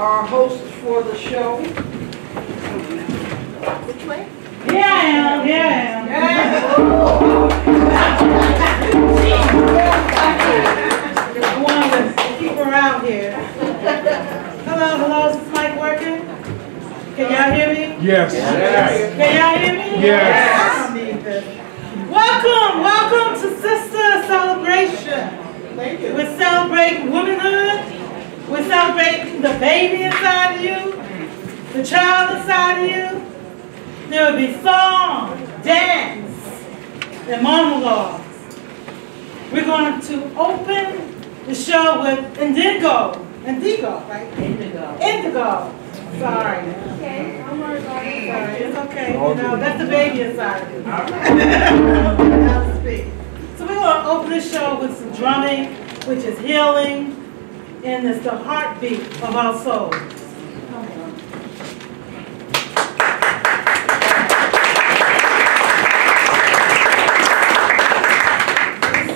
our host for the show. Which way? Here I am, here I am. I wanted to keep her out here. Hello, hello, is this mic working? Can y'all hear me? Yes. Can y'all hear me? Yes. I don't need this. Welcome to Sistah Celebration. Thank you. We're celebrating womanhood. We're celebrating the baby inside of you, the child inside of you. There will be song, dance, and monologues. We're going to open the show with Indigo, right? Indigo. Sorry. Okay, I'm worried about it. Sorry, it's okay. You know, that's the baby inside of you. Now speak. So we're going to open the show with some drumming, which is healing, and it's the heartbeat of our souls.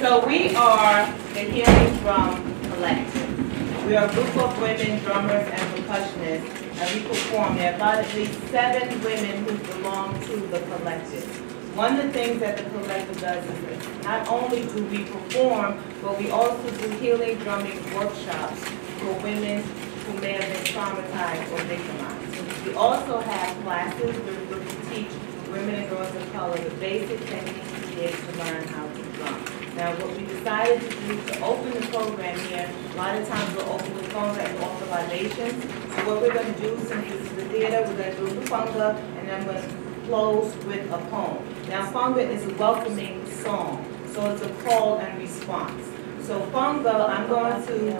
So we are the Healing Drum Collective. We are a group of women, drummers, and percussionists, and we perform. There are about at least 7 women who belong to the collective. One of the things that the collective does is not only do we perform, but we also do healing drumming workshops for women who may have been traumatized or victimized. We also have classes where we teach women and girls of color the basic techniques to be able to learn how to drum. Now, what we decided to do to open the program here, a lot of times we'll open with songs that will offer libations. So what we're going to do, since this is the theater, we're going to do the funga, and then I'm going to close with a poem. Now, funga is a welcoming song, so it's a call and response. So funga, I'm going to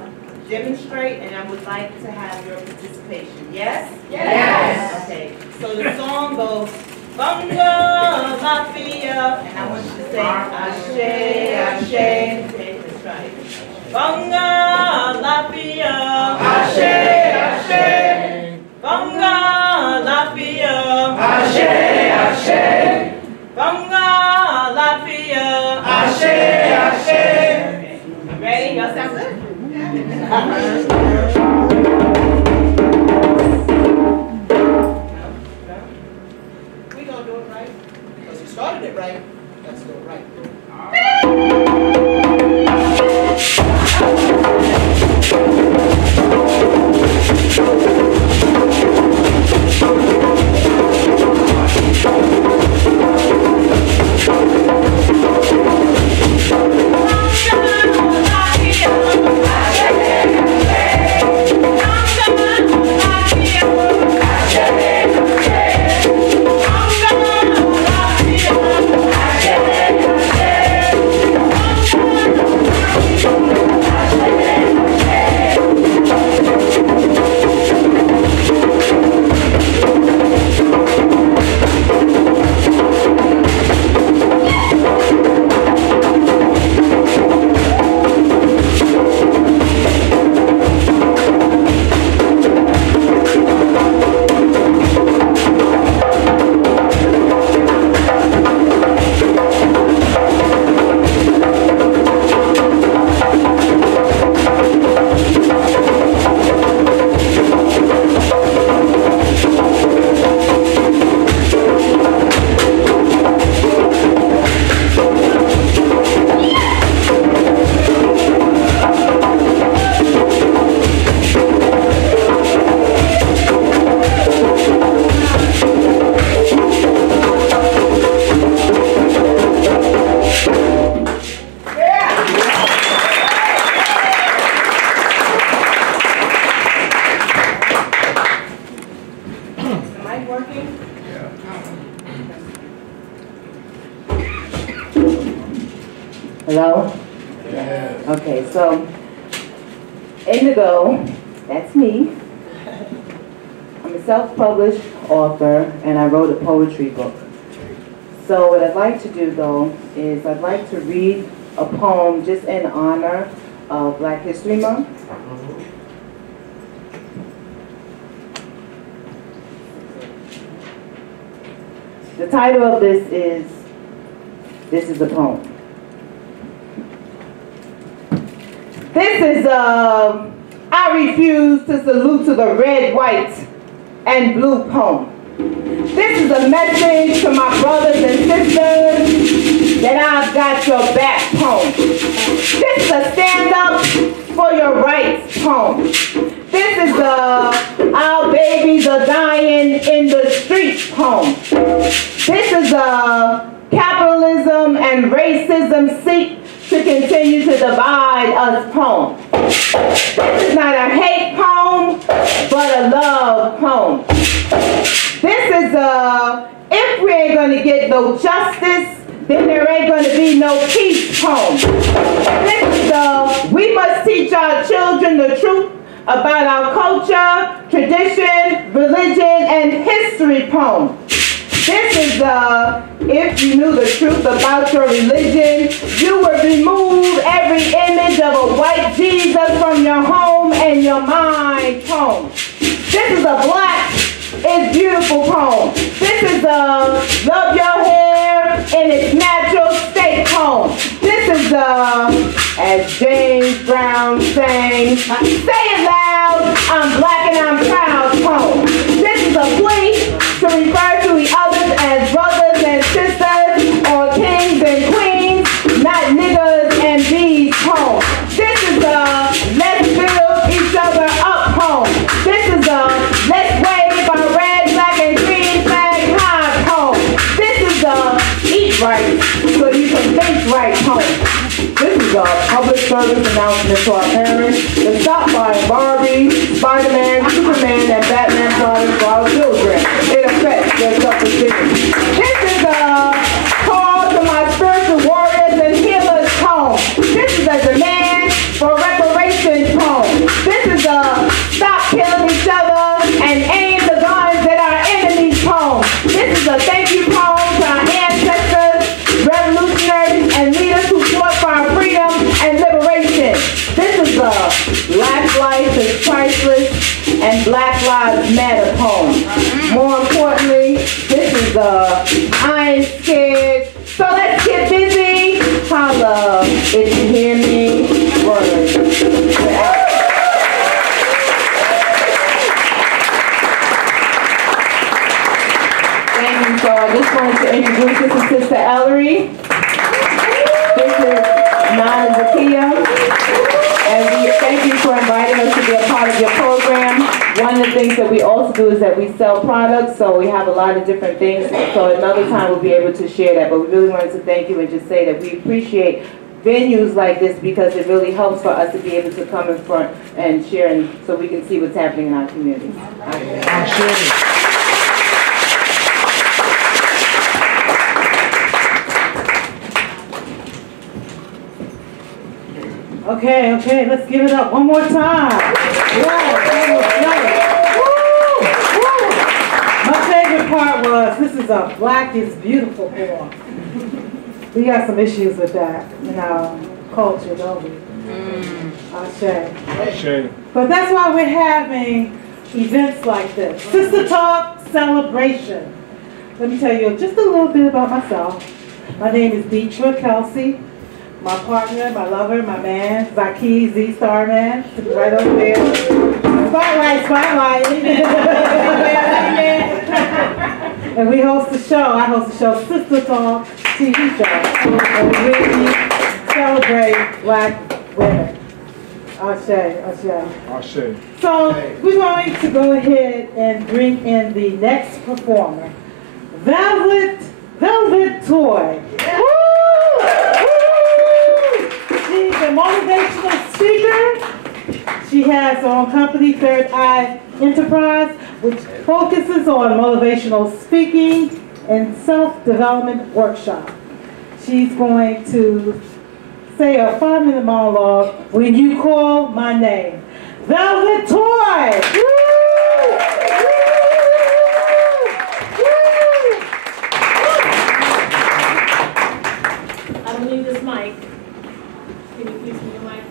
demonstrate, and I would like to have your participation. Yes? Yes. Okay. So the song goes, Funga Mafia, and I want you to say Ashe, Ashe. Okay, let's try it. Funga Lafia, Ashe, Ashe. Funga Lafia, Ashe, Ashe. Funga Lafia, Ashe, Ashe. Okay. Ready? Y'all sound good? Started it right, let's do it right. Hello? Yes. Okay, so Indigo, that's me. I'm a self-published author and I wrote a poetry book. So what I'd like to do though is I'd like to read a poem just in honor of Black History Month. The title of this is a poem. This is I refuse to salute to the red, white, and blue poem. This is a message to my brothers and sisters that I've got your back poem. This is a stand up for your rights poem. This is a our babies are dying in the streets poem. This is a capitalism and racism seek to continue to divide us poem. This is not a hate poem, but a love poem. This is a, if we ain't gonna get no justice, then there ain't gonna be no peace poem. This is a, we must teach our children the truth about our culture, tradition, religion, and history poem. This is if you knew the truth about your religion, you would remove every image of a white Jesus from your home and your mind poem. This is a Black is Beautiful poem. This is a love your hair in its natural state poem. This is as James Brown sang, say it loud, I'm Black and I'm proud poem. This is a plea to refer to the others as brothers and sisters, or kings and queens, not niggas and bees poem. This is let's build each other up poem. This is let's wave our red, black, and green flag high poem. This is eat right so you can think right poem. This is a public service announcement to our parents to stop buying Barbie, Spider-Man, Superman, and Batman products for our children. It affects their self-esteem. This is a call to my spiritual warriors and healers poem. This is a demand for reparations poem. This is a stop killing each other and aim the guns at our enemies poem. This is a thank you poem to our ancestors, revolutionaries, and leaders who fought for our freedom and liberation. This is a Black life is priceless and Black Lives Matter poem. More importantly, this is I ain't scared. So let's get busy. Holla, if you hear me, word. Thank you. So I just wanted to introduce this to Sister Ellery. This is Nana Zakia. And we thank you for inviting us to be a part of your program. One of the things that we also do is that we sell products, so we have a lot of different things. So another time we'll be able to share that. But we really wanted to thank you and just say that we appreciate venues like this because it really helps for us to be able to come in front and share, and so we can see what's happening in our community. Okay, let's give it up one more time. My favorite part was, this is a Black is Beautiful poem. We got some issues with that in our culture, don't we? Ashe. But that's why we're having events like this. Sistah Talk Celebration. Let me tell you just a little bit about myself. My name is Deetra Kelsey. My partner, my lover, my man, Zaki Z Star Man, right over there. Spotlight. And we host the show. I host the show, Sistah Talk TV show. And we really celebrate Black women. Ashe. So we're going to go ahead and bring in the next performer, Velvet Toy. She's a motivational speaker. She has her own company, Third Eye Enterprise, which focuses on motivational speaking and self-development workshop. She's going to say a 5-minute monologue, When You Call My Name. Velvet Toy! I don't need this mic. Can you please give me your mic?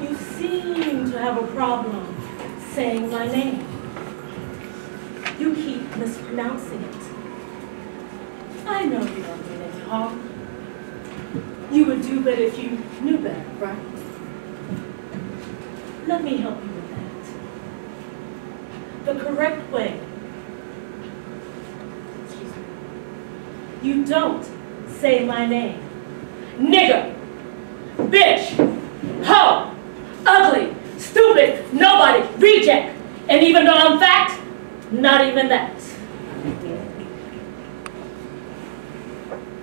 You seem to have a problem saying my name. You keep mispronouncing it. I know you don't mean any harm. do better if you knew better, right? Let me help you with that. The correct way. You don't say my name. Nigger, bitch, hoe, ugly, stupid, nobody, reject. And even though I'm fat, not even that.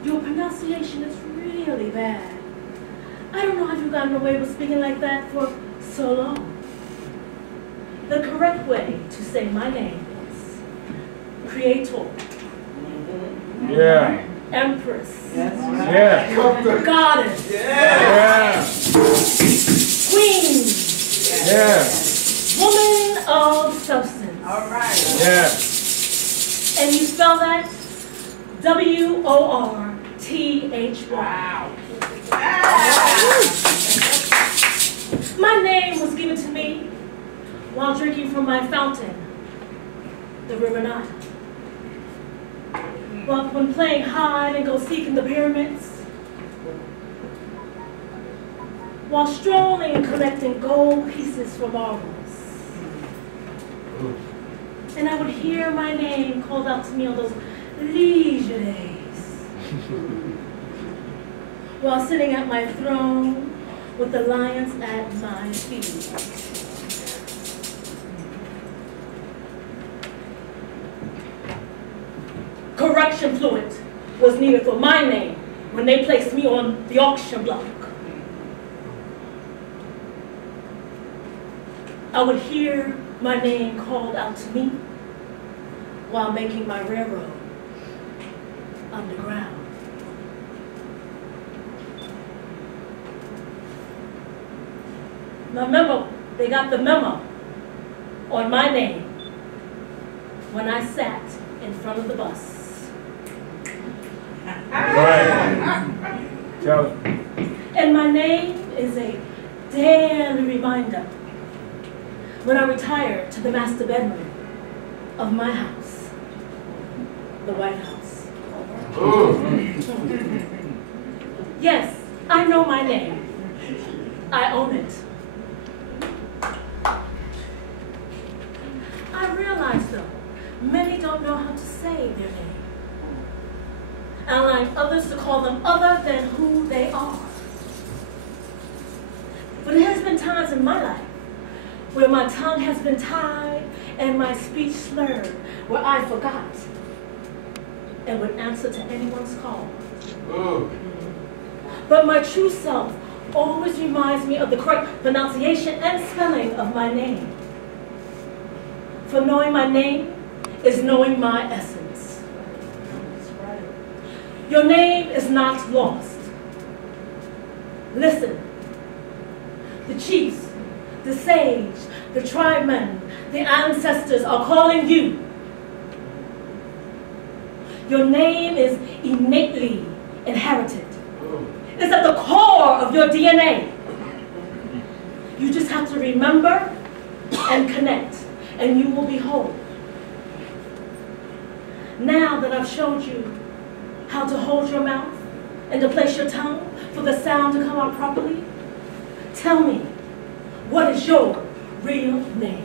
Your pronunciation is really bad. I don't know how you've gotten away with speaking like that for so long. The correct way to say my name is Creator. Yeah. Empress. Yeah. Goddess. Yeah. Queen. Yeah. Woman of substance. All right. Yeah. And you spell that W-O-R-T-H-Y. Wow. My name was given to me while drinking from my fountain, the River Nile. Well, when playing hide and go seek in the pyramids, while strolling and collecting gold pieces from marbles. And I would hear my name called out to me on those leisure days, while sitting at my throne with the lions at my feet. Correction fluid was needed for my name when they placed me on the auction block. I would hear my name called out to me while making my railroad underground. Now remember, they got the memo on my name when I sat in front of the bus. Right. Tell it. And my name is a daily reminder when I retire to the master bedroom of my house, the White House. Yes, I know my name. I own it. I realize, though, many don't know how to say their name, allowing others to call them other than who they are. But there has been times in my life where my tongue has been tied and my speech slurred, where I forgot and would answer to anyone's call. But my true self always reminds me of the correct pronunciation and spelling of my name. For knowing my name is knowing my essence. Your name is not lost. Listen. The chiefs, the sage, the tribemen, the ancestors are calling you. Your name is innately inherited. It's at the core of your DNA. You just have to remember and connect, and you will be whole. Now that I've showed you how to hold your mouth and to place your tongue for the sound to come out properly, tell me, what is your real name?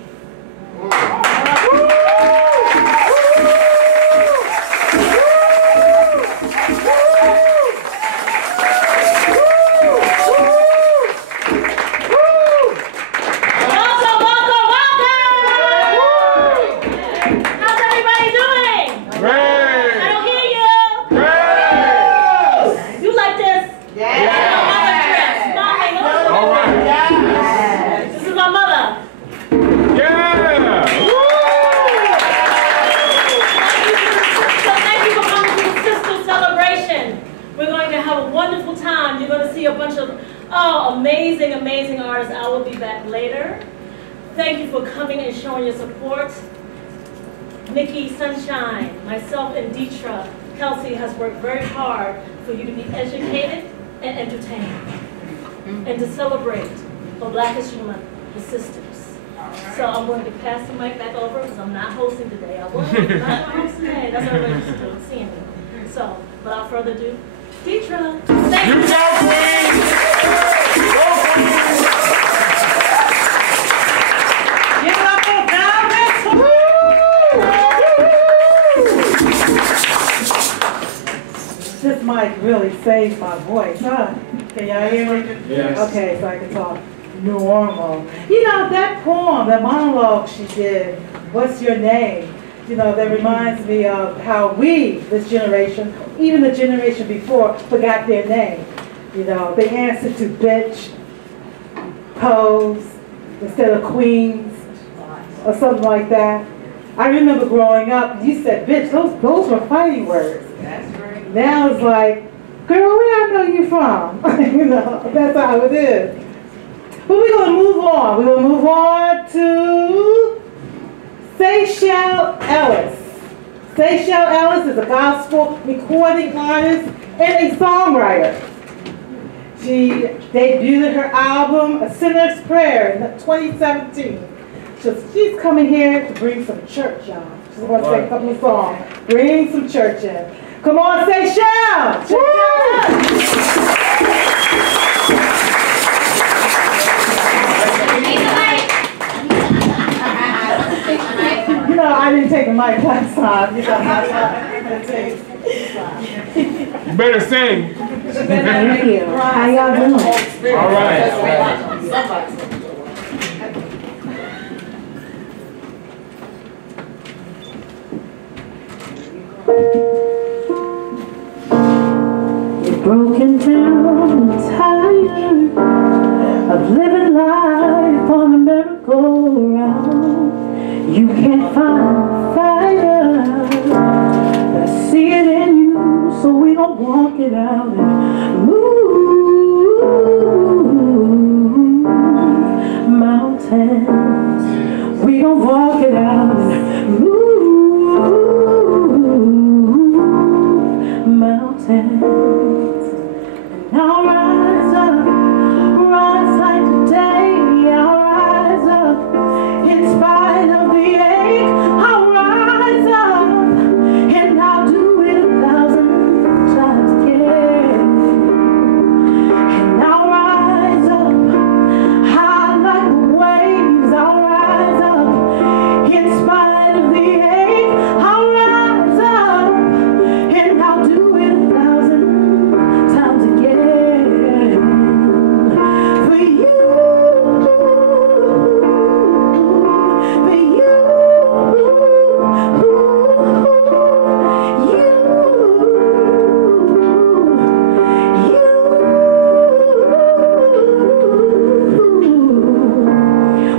Amazing artists. I will be back later. Thank you for coming and showing your support. Nikki, Sunshine, myself, and Deetra, Kelsey has worked very hard for you to be educated and entertained, and to celebrate for Black History Month, the sisters. So I'm going to pass the mic back over because I'm not hosting today. I was not hosting today. That's what everybody's seeing me. So, without further ado, Deetra. You go, Queen! Give it up for Velvet. This mic really saves my voice, huh? Can y'all hear me? Yes. Okay, so I can talk normal. You know, that poem, that monologue she did, What's Your Name? You know, that reminds me of how we, this generation, even the generation before, forgot their name. You know, they answered to bitch, pose, instead of queens, or something like that. I remember growing up, you said bitch, those were fighting words. That's right. Now it's like, girl, where I know you from? You know, that's how it is. But we're going to move on. We're going to move on to Sistah Ellis. Sistah Ellis is a gospel recording artist and a songwriter. She debuted her album, A Sinner's Prayer, in 2017. So she's coming here to bring some church, y'all. She's going to sing a couple of songs. Bring some church in. Come on, Sistah! You know, I didn't take a mic last time. You know, You better sing. Thank you. How y'all doing? All right. You're broken down and tired of living life on a merry-go-round. You can't find fire, but I see it in you, so we gon' walk it out and move mountains. We gon' walk it out and move mountains. And I'll rise up, rise like today. I'll rise up in spite of the ache. I'll rise up and I'll do it 1,000 times again. And I'll rise up high like the waves. I'll rise up in spite of the ache. I'll rise up and I'll do it 1,000 times again. For you, for you,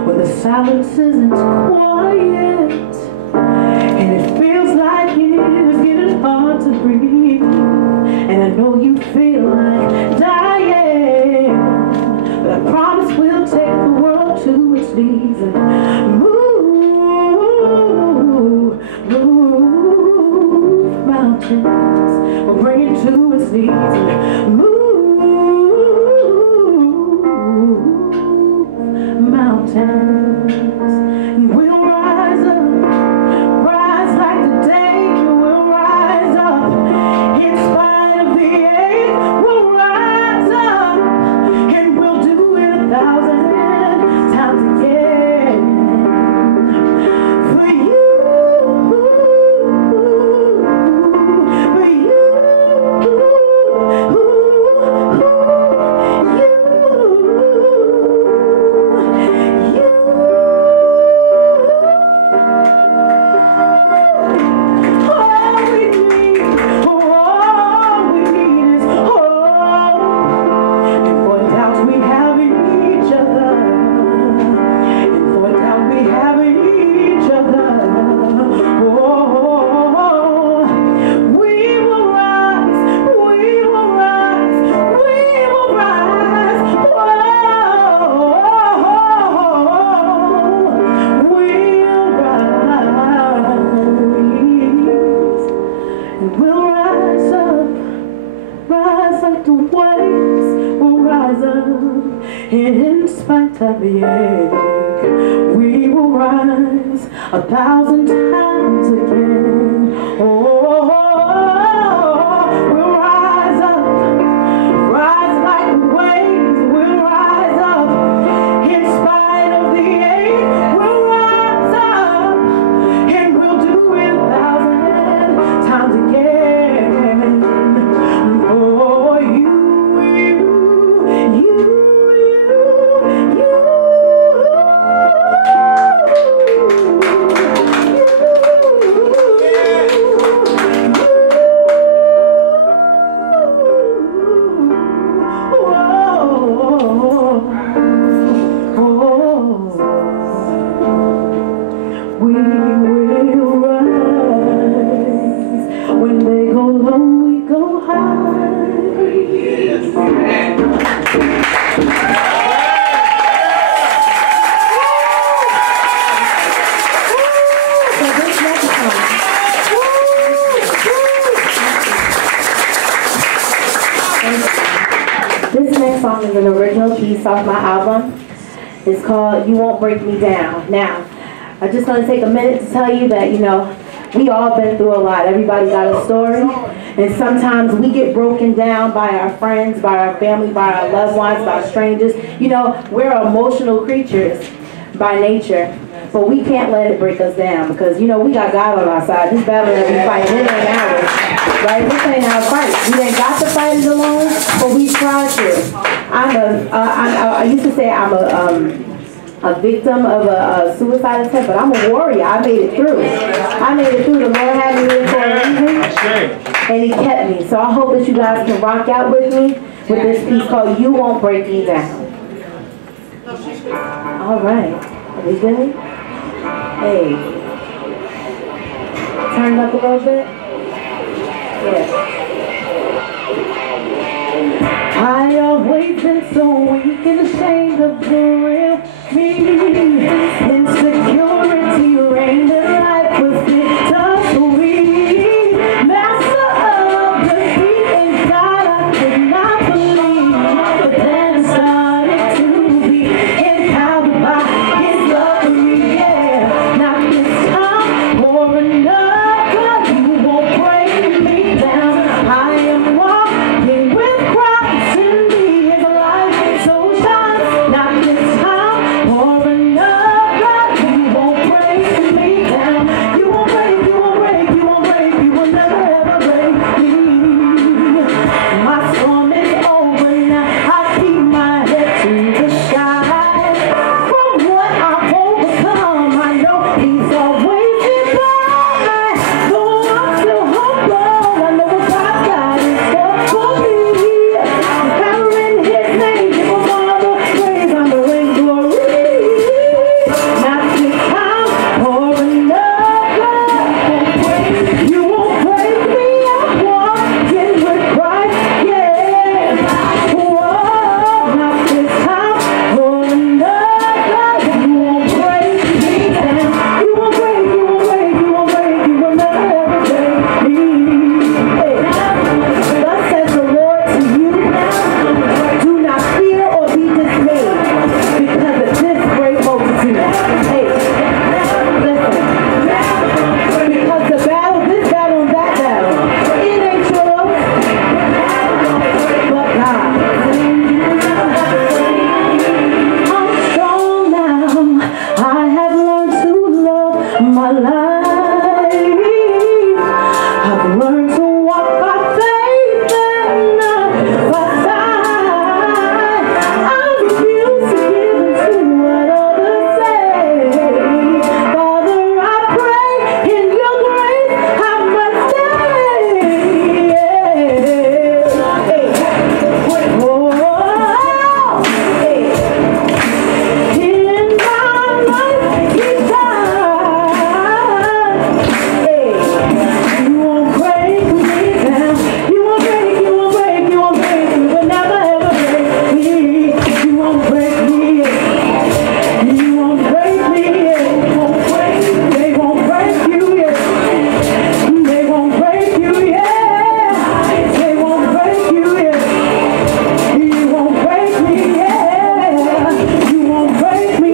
when the silence isn't quiet and it feels like it's getting hard to breathe, and I know you feel like dying, but I promise we'll take the world to its knees and move mountains. We'll bring it to its knees and move mountains. And we'll rise up, rise like the day. We'll rise up in spite of the ache. We'll rise up and we'll do it 1,000 times again. For you, for you, we'll rise up, rise like the waves. We'll rise up in spite of the ache. We will rise 1,000 times again. Oh, we'll rise up is an original piece off my album. It's called You Won't Break Me Down. Now, I'm just going to take a minute to tell you that, you know, we all been through a lot. Everybody got a story. And sometimes we get broken down by our friends, by our family, by our loved ones, by strangers. You know, we're emotional creatures by nature. But we can't let it break us down because, you know, we got God on our side. This battle that we fight, it ain't ours. Right? This ain't our fight. We ain't got to fight it alone, but we try to. I used to say I'm a victim of a suicide attempt, but I'm a warrior. I made it through. I made it through. The Lord had me there for a reason, and He kept me. So I hope that you guys can rock out with me with this piece called You Won't Break Me Down. All right. Are we good? Hey. Turn it up a little bit. Yeah. I always been so weak and ashamed of the real me. Insecurity reigned and life was victory. Master of the beat and God, I could not believe. But then I started to be empowered by His glory. Yeah, not this time or another. You won't break me down. I am walking with Christ in me. His light so shines. Not this time or another. You won't break me down. You won't break, you won't break, you won't break. You will never ever break me. My storm is over now. I keep my head to the sky. From what I've overcome, I know He's always been by. Though I'm still humble, I know what God's got in store for me. Power in His name, give Him all the praise, honor, and glory. Not this time or another. You won't break me. I'm walking with Christ, yeah. Whoa, not this time or another. You won't break me down. You won't break, you won't break, you won't break, you will never ever break me. Hey, thus says the Lord to you, do not fear or be dismayed because of this great multitude. Hey, listen, because the battle, this battle and that battle, it ain't yours, but God. I'm strong now. I have learned to love my life. I've learned to walk by faith and not by sight. I refuse to give in to what others say. Father, I pray in Your grace I must stay. Oh, hey. In my life, He shines. You won't break me down. You won't break, you won't break, you won't break. You will never ever break me. You won't break me. You won't break me. You won't break. They won't break you. They won't break you. They won't break you. You won't break me. You won't break me.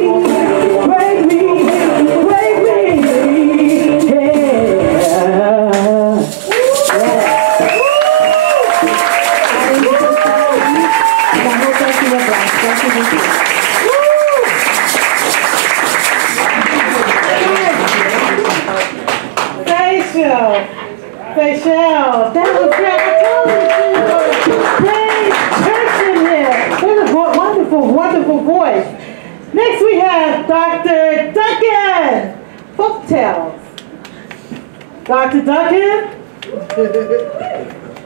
Break me. Break me. Facial, that was great. I told you. Praise church in here. What a wonderful, wonderful voice. Next we have Dr. Duncan. Folktales. Dr. Duncan?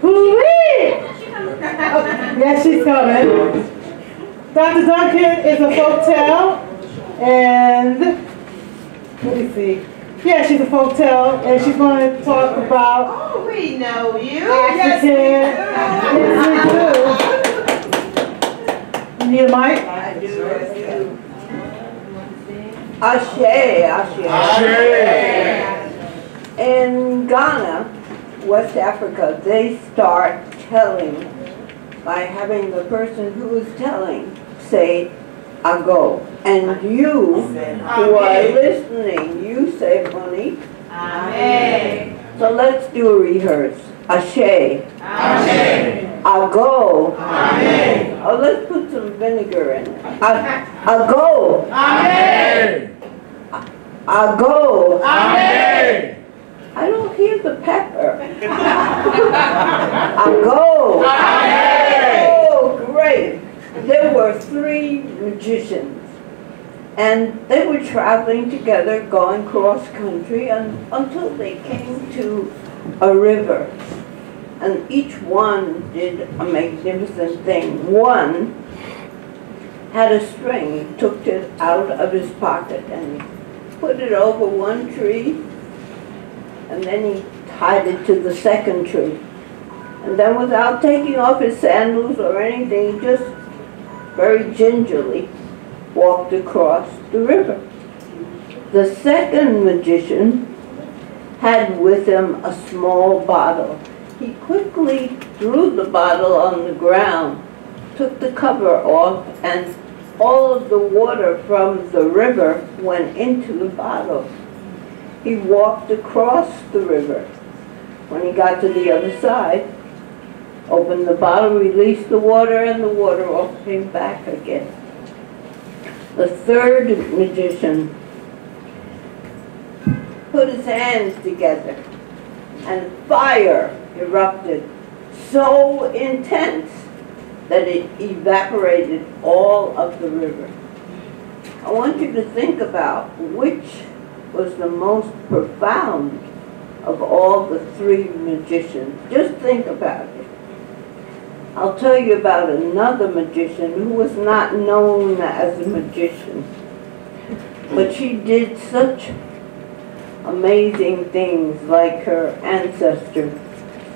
Who-wee! Yes, she's coming. Dr. Duncan is a folktale, and let me see. Yeah, she's a folktale, and she's going to talk about Oh, we know you. African. Yes, we do. You need a mic? I do. Ashe, Ashe. Ashe. In Ghana, West Africa, they start telling by having the person who is telling say, I go. And you who are listening, you say, money. Amen. So let's do a rehearse. Ashe. Amen. I go. Amen. Oh, let's put some vinegar in it. I go. Amen. I go. Amen. I don't hear the pepper. I go. Amen. Oh, great. There were 3 magicians, and they were traveling together, going cross country, until they came to a river. And each one did a magnificent thing. One had a string. He took it out of his pocket and he put it over one tree, and then he tied it to the second tree. And then without taking off his sandals or anything, he just very gingerly walked across the river. The second magician had with him a small bottle. He quickly threw the bottle on the ground, took the cover off, and all of the water from the river went into the bottle. He walked across the river. When he got to the other side, opened the bottle, released the water, and the water all came back again. The third magician put his hands together, and fire erupted so intense that it evaporated all of the river. I want you to think about which was the most profound of all the 3 magicians. Just think about it. I'll tell you about another magician who was not known as a magician, but she did such amazing things, like her ancestor,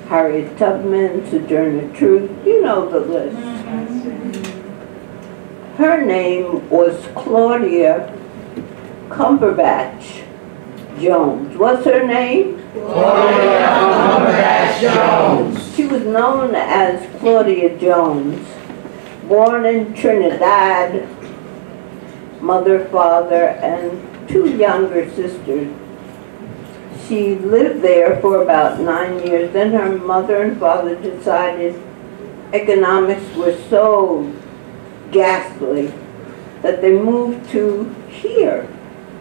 Harriet Tubman, Sojourner Truth, you know the list. Her name was Claudia Cumberbatch Jones. What's her name? Claudia Cumberbatch Jones. She was known as Claudia Jones, born in Trinidad, mother, father, and 2 younger sisters. She lived there for about 9 years. Then her mother and father decided economics were so ghastly that they moved to here,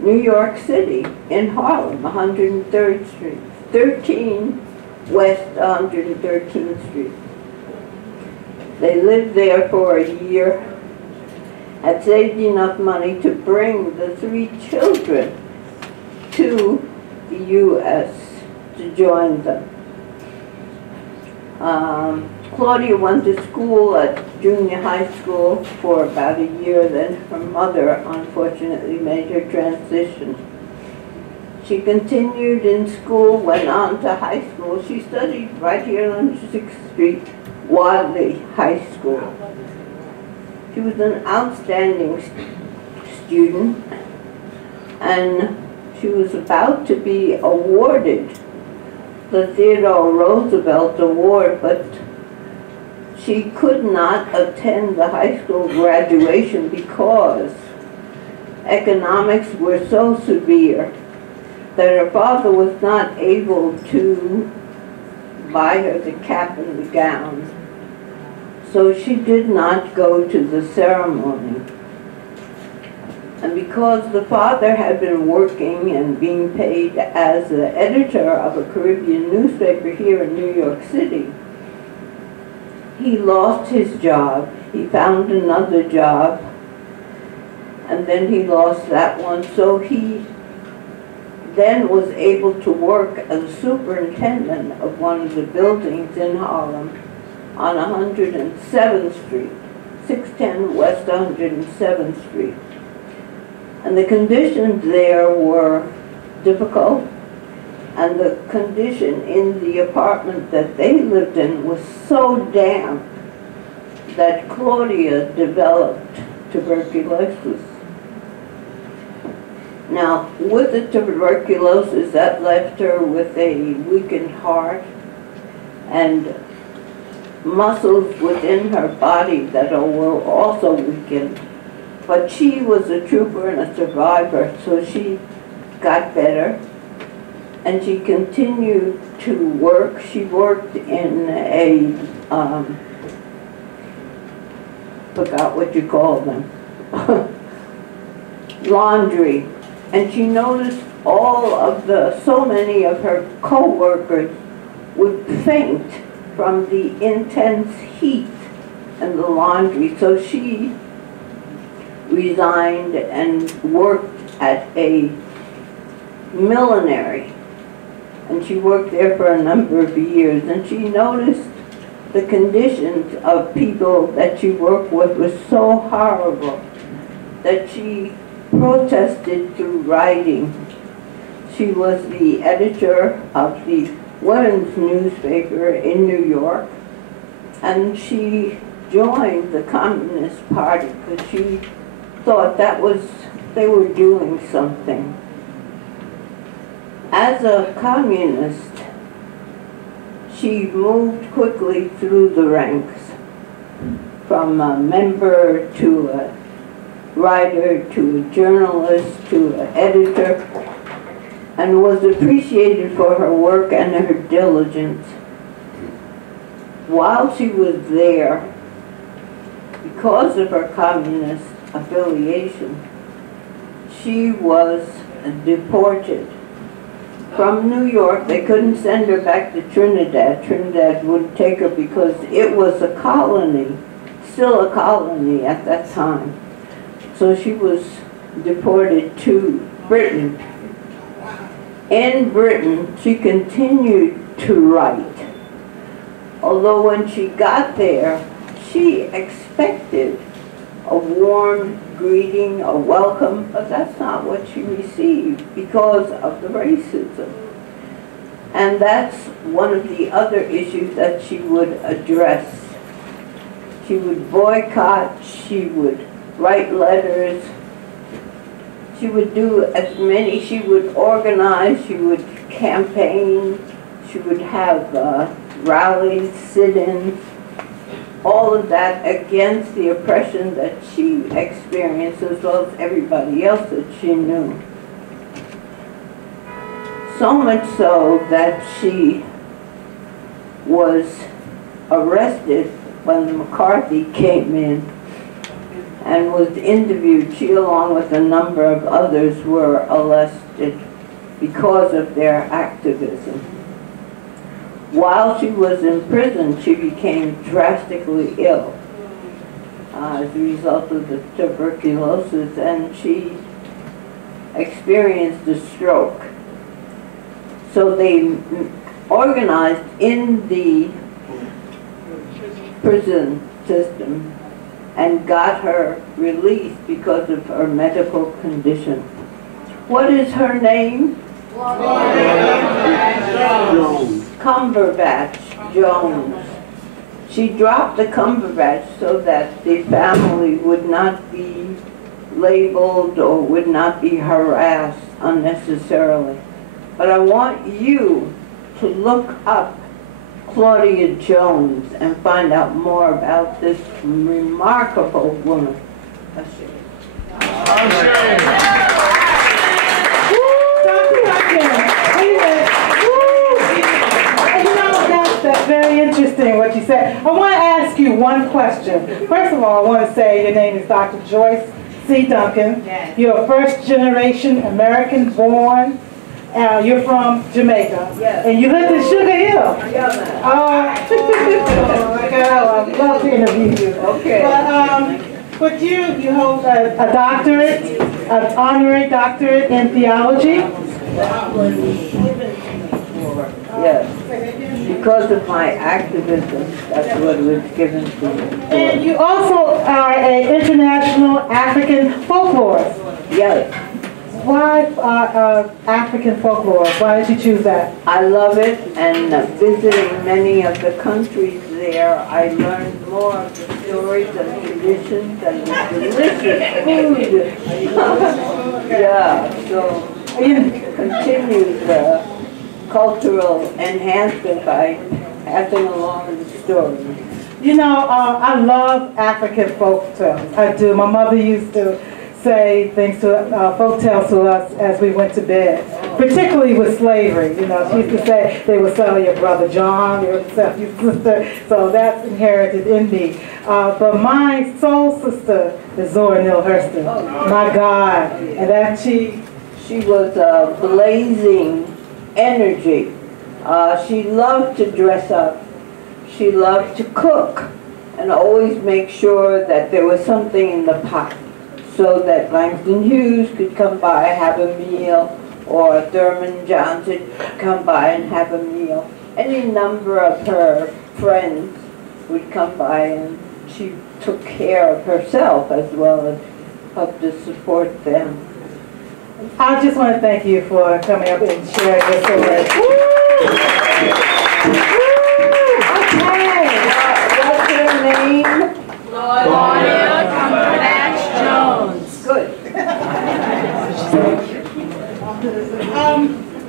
New York City, in Harlem, 103rd Street, 13 West 113th Street. They lived there for a year, had saved enough money to bring the 3 children to the U.S. to join them. Claudia went to school at junior high school for about a year, then her mother unfortunately made her transition. She continued in school, went on to high school. She studied right here on 6th Street, Wadley High School. She was an outstanding student, and she was about to be awarded the Theodore Roosevelt Award, but she could not attend the high school graduation because economics were so severe that her father was not able to buy her the cap and the gown. So she did not go to the ceremony. And because the father had been working and being paid as the editor of a Caribbean newspaper here in New York City, he lost his job. He found another job, and then he lost that one. So he then was able to work as a superintendent of one of the buildings in Harlem on 107th Street, 610 West 107th Street. And the conditions there were difficult, and the condition in the apartment that they lived in was so damp that Claudia developed tuberculosis. Now, with the tuberculosis, that left her with a weakened heart, and muscles within her body that were also weakened. But she was a trooper and a survivor, so she got better. And she continued to work. She worked in a, forgot what you call them, laundry. And she noticed so many of her co-workers would faint from the intense heat in the laundry. So she resigned and worked at a millinery. And she worked there for a number of years. And she noticed the conditions of people that she worked with was so horrible that she protested through writing. She was the editor of the women's newspaper in New York, and she joined the Communist Party because she thought they were doing something. As a communist, she moved quickly through the ranks, from a member to a writer to a journalist to an editor, and was appreciated for her work and her diligence. While she was there, because of her communist affiliation, she was deported. From New York, they couldn't send her back to Trinidad. Trinidad wouldn't take her because it was a colony, still a colony at that time. So she was deported to Britain. In Britain, she continued to write. Although when she got there, she expected a warm greeting, a welcome, but that's not what she received because of the racism. And that's one of the other issues that she would address. She would boycott, she would write letters, she would do as many, she would organize, she would campaign, she would have rallies, sit-ins, all of that against the oppression that she experienced as well as everybody else that she knew. So much so that she was arrested when McCarthy came in and was interviewed. She, along with a number of others, were arrested because of their activism. While she was in prison, she became drastically ill as a result of the tuberculosis, and she experienced a stroke. So they organized in the prison system and got her released because of her medical condition. What is her name? Cumberbatch Jones. She dropped the Cumberbatch so that the family would not be labeled or would not be harassed unnecessarily. But I want you to look up Claudia Jones and find out more about this remarkable woman. That's very interesting what you said. I want to ask you one question. First of all, I want to say your name is Dr. Joyce C. Duncan. Yes. You're a first-generation American-born. You're from Jamaica. Yes. And you lived in Sugar Hill. Yeah. I'd love to interview you. Okay. But you hold a doctorate, an honorary doctorate in theology. Yes. Because of my activism, that's what was given to me. And you also are an international African folklorist. Yes. Why African folklore? Why did you choose that? I love it, and visiting many of the countries there, I learned more of the stories and traditions and the delicious food. Yeah, so continue the cultural enhancement by passing along the stories. You know, I love African folk tales. I do. My mother used to say things to folk tales to us as we went to bed, particularly with slavery. You know, she used to say they would sell your brother John, they would sell your sister. So that's inherited in me. But my soul sister is Zora Neale Hurston. My God, and that She was a blazing energy. She loved to dress up. She loved to cook and always make sure that there was something in the pot so that Langston Hughes could come by, have a meal, or Thurman Johnson could come by and have a meal. Any number of her friends would come by, and she took care of herself as well as helped to support them. I just want to thank you for coming up and sharing your story. Okay, what's her name? Gloria Cumberbatch Jones. Good.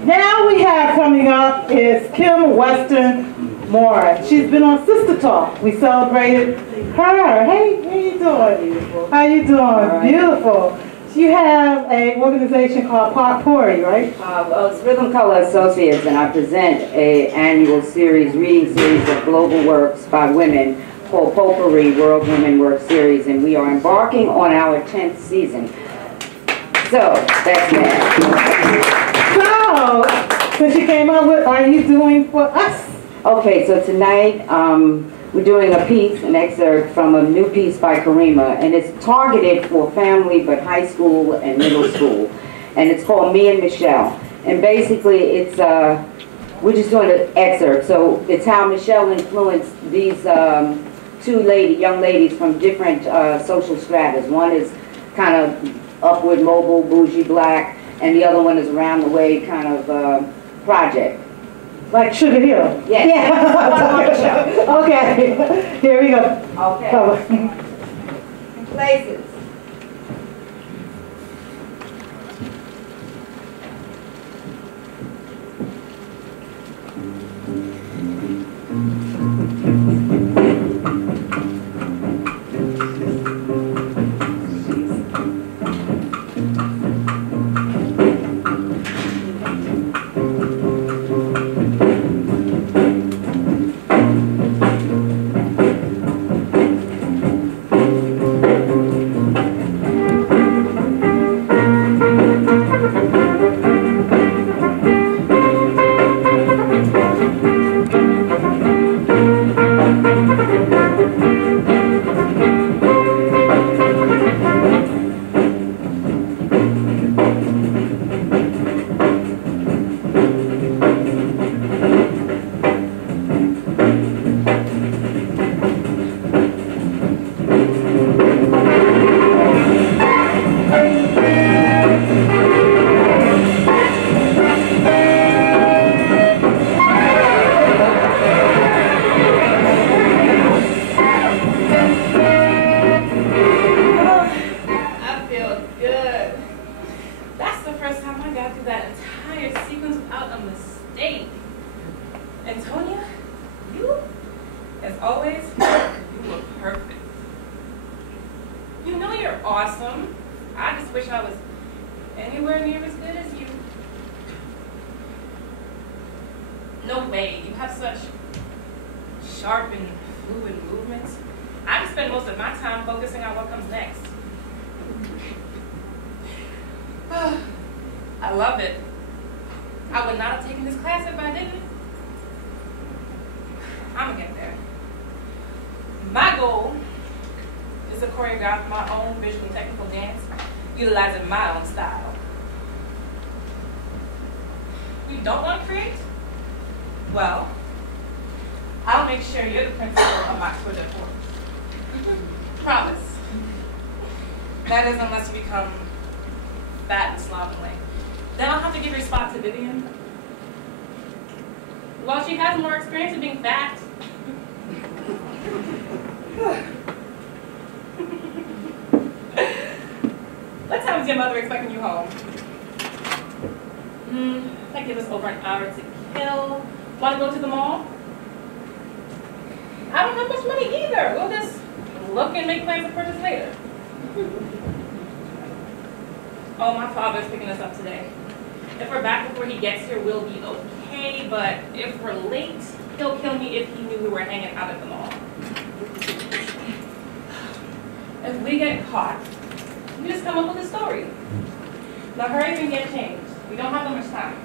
Now we have coming up is Kim Weston Moore. She's been on Sistah Talk. We celebrated her. Hey, how you doing? How you doing? Right. Beautiful. You have an organization called Potpourri, right? Well, it's Rhythm Color Associates, and I present an annual reading series of global works by women called Potpourri World Women Work Series, and we are embarking on our 10th season. So, that's that. So, since you came up with, are you doing for us? Okay, so tonight we're doing a piece, an excerpt from a new piece by Karima, and it's targeted for family, but high school and middle school. And it's called Me and Michelle. And basically, it's we're just doing an excerpt. So it's how Michelle influenced these two young ladies from different social stratas. One is kind of upward mobile, bougie black, and the other one is around the way kind of project. Like Sugar Hill? Yes. Yeah. Okay. Here we go. Okay. Places. Utilizing my own style. You don't want to create? Well, I'll make sure you're the principal of my Twitter forums. Promise. That is unless you become fat and slovenly. Then I'll have to give your spot to Vivian. Well, she has more experience in being fat. What time is your mother expecting you home? That gives us over an hour to kill. Want to go to the mall? I don't have much money either. We'll just look and make plans to purchase later. Oh, my father's picking us up today. If we're back before he gets here, we'll be okay, but if we're late, he'll kill me if he knew we were hanging out at the mall. If we get caught, we just come up with a story. Now hurry up and get changed. We don't have that much time.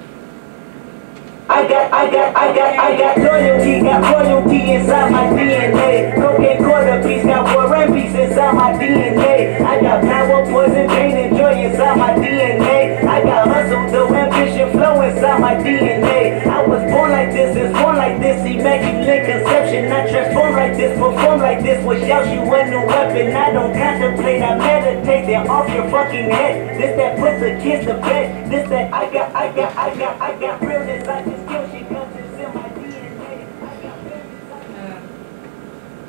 I got loyalty inside my DNA. Cocaine quarter piece, got war and peace inside my DNA. I got power, poison, pain, and joy inside my DNA. I got hustle, though ambition, flow inside my DNA. I was born like this, is born like this, immaculate conception. I transform like this, perform like this, without you a new weapon. I don't contemplate, I meditate, they're off your fucking head. This that puts the kids to bed. This that I got realness, I just kill shit, cause it's in my DNA.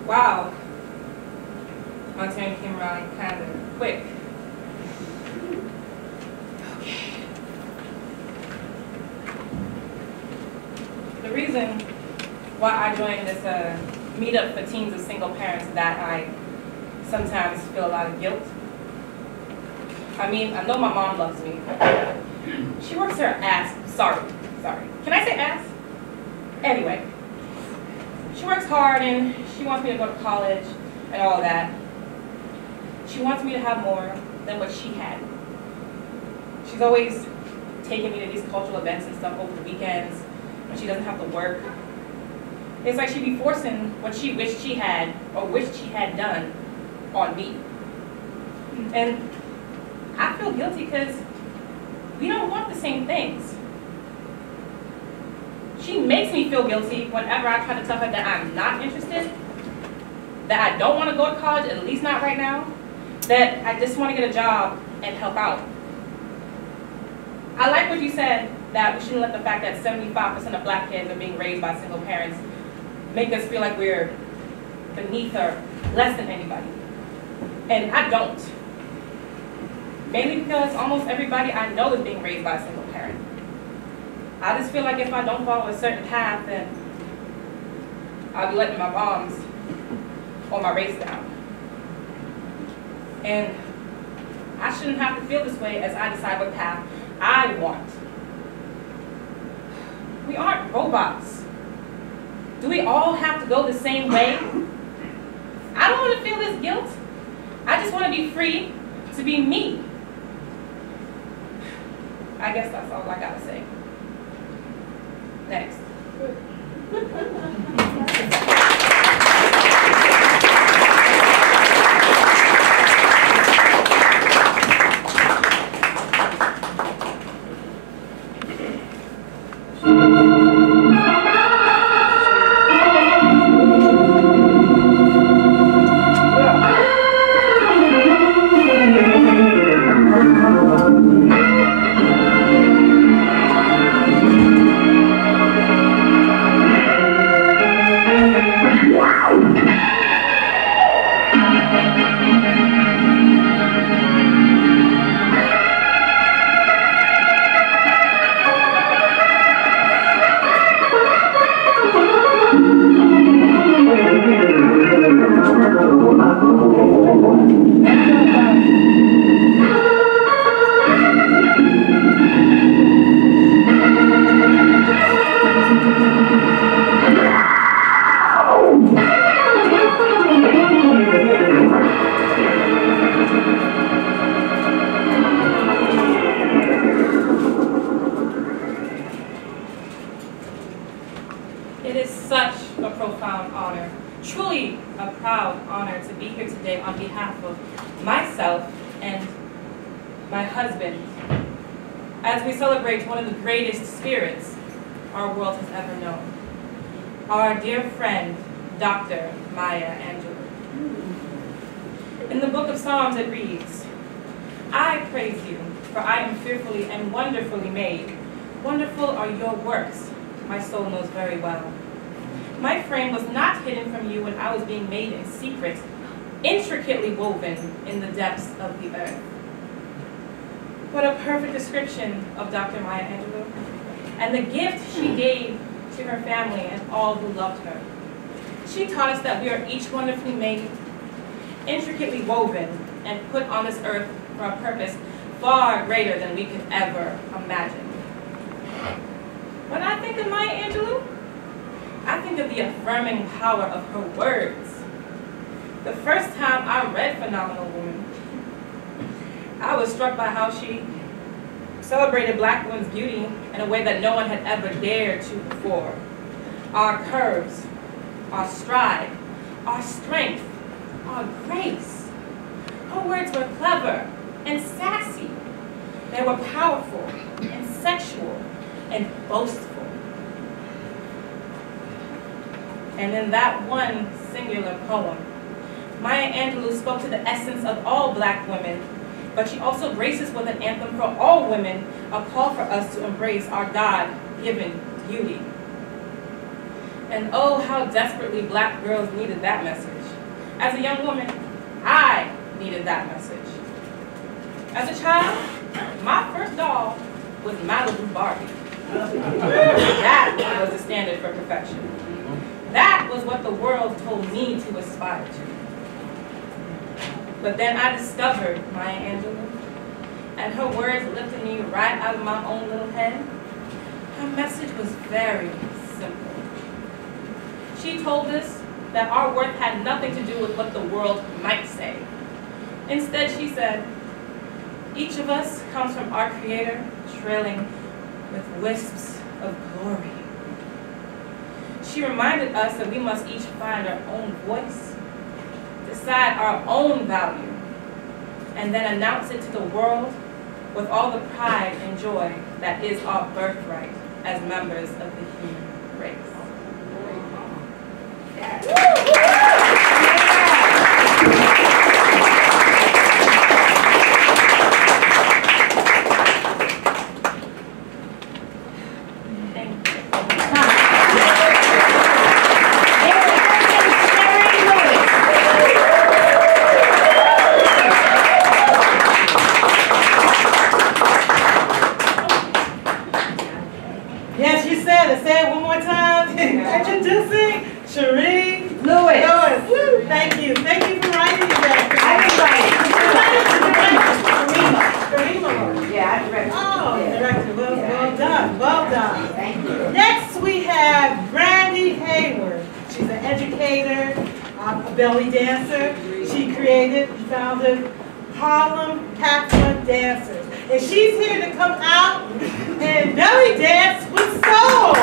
Wow. My turn came around kind of quick. Okay. The reason why I joined this meetup for teens of single parents that I sometimes feel a lot of guilt. I mean, I know my mom loves me. She works her ass. Sorry. Can I say ass? Anyway, she works hard and she wants me to go to college and all that. She wants me to have more than what she had. She's always taking me to these cultural events and stuff over the weekends when she doesn't have to work. It's like she'd be forcing what she wished she had or wished she had done on me. And I feel guilty because we don't want the same things. She makes me feel guilty whenever I try to tell her that I'm not interested, that I don't want to go to college, at least not right now, that I just want to get a job and help out. I like what you said, that we shouldn't let the fact that 75% of black kids are being raised by single parents make us feel like we're beneath or less than anybody. And I don't. Mainly because almost everybody I know is being raised by a single parent. I just feel like if I don't follow a certain path, then I'll be letting my moms or my race down. And I shouldn't have to feel this way as I decide what path I want. We aren't robots. Do we all have to go the same way? I don't want to feel this guilt. I just want to be free to be me. I guess that's all I gotta say. Next. It is such a profound honor, truly a proud honor to be here today on behalf of myself and my husband as we celebrate one of the greatest spirits our world has ever known, our dear friend, Dr. Maya Angelou. In the book of Psalms it reads, I praise you, for I am fearfully and wonderfully made. Wonderful are your works, my soul knows very well. My frame was not hidden from you when I was being made in secret, intricately woven in the depths of the earth. What a perfect description of Dr. Maya Angelou and the gift she gave to her family and all who loved her. She taught us that we are each wonderfully made, intricately woven, and put on this earth for a purpose far greater than we could ever imagine. When I think of Maya Angelou, I think of the affirming power of her words. The first time I read Phenomenal Woman, I was struck by how she celebrated Black women's beauty in a way that no one had ever dared to before. Our curves, our stride, our strength, our grace. Her words were clever and sassy. They were powerful and sexual and boastful. And in that one singular poem, Maya Angelou spoke to the essence of all Black women, but she also graces with an anthem for all women, a call for us to embrace our God-given beauty. And oh, how desperately Black girls needed that message. As a young woman, I needed that message. As a child, my first doll was Malibu Barbie. That was the standard for perfection. That was what the world told me to aspire to. But then I discovered Maya Angelou, and her words lifted me right out of my own little head. Her message was very simple. She told us that our worth had nothing to do with what the world might say. Instead, she said, each of us comes from our Creator, trailing with wisps of glory. She reminded us that we must each find our own voice, decide our own value, and then announce it to the world with all the pride and joy that is our birthright as members of the human race. Yes, you said it. Say it one more time. Introducing Cherie Lewis. Woo. Thank you. Thank you for writing that. I didn't write it. Karima. Yeah, I directed. Oh, Yeah. director. Well done. Well done. Thank you. Next, we have Brandy Hayward. She's an educator, a belly dancer. She created and founded Harlem Kappa Dancers. And she's here to come out and belly dance with soul.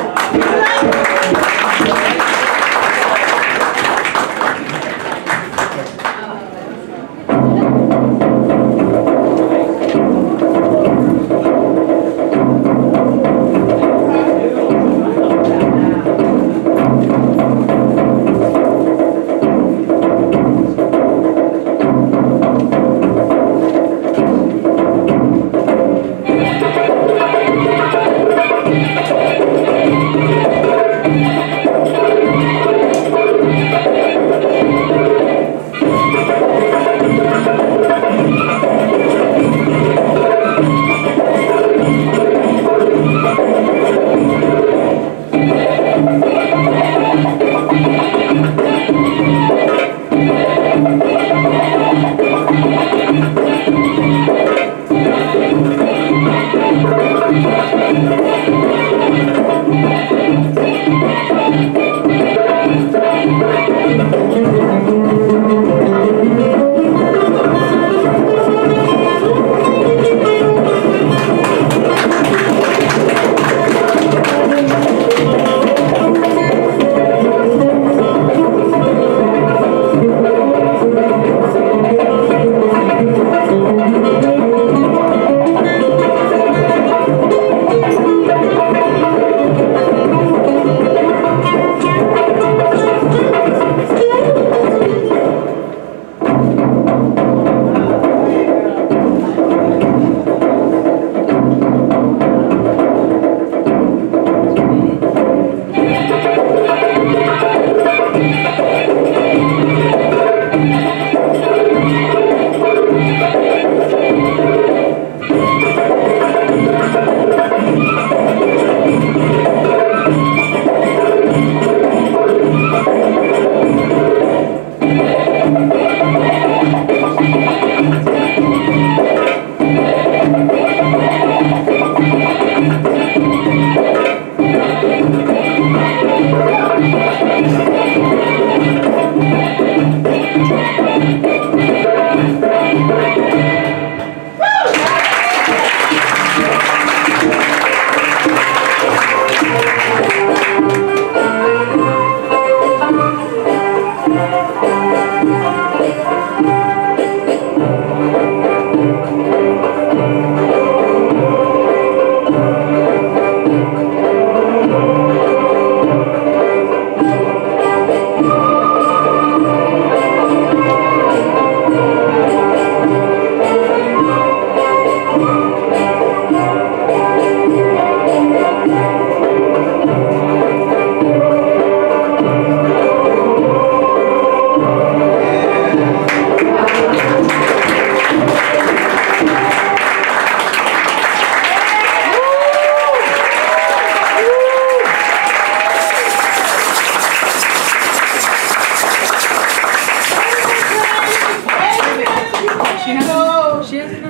She has no.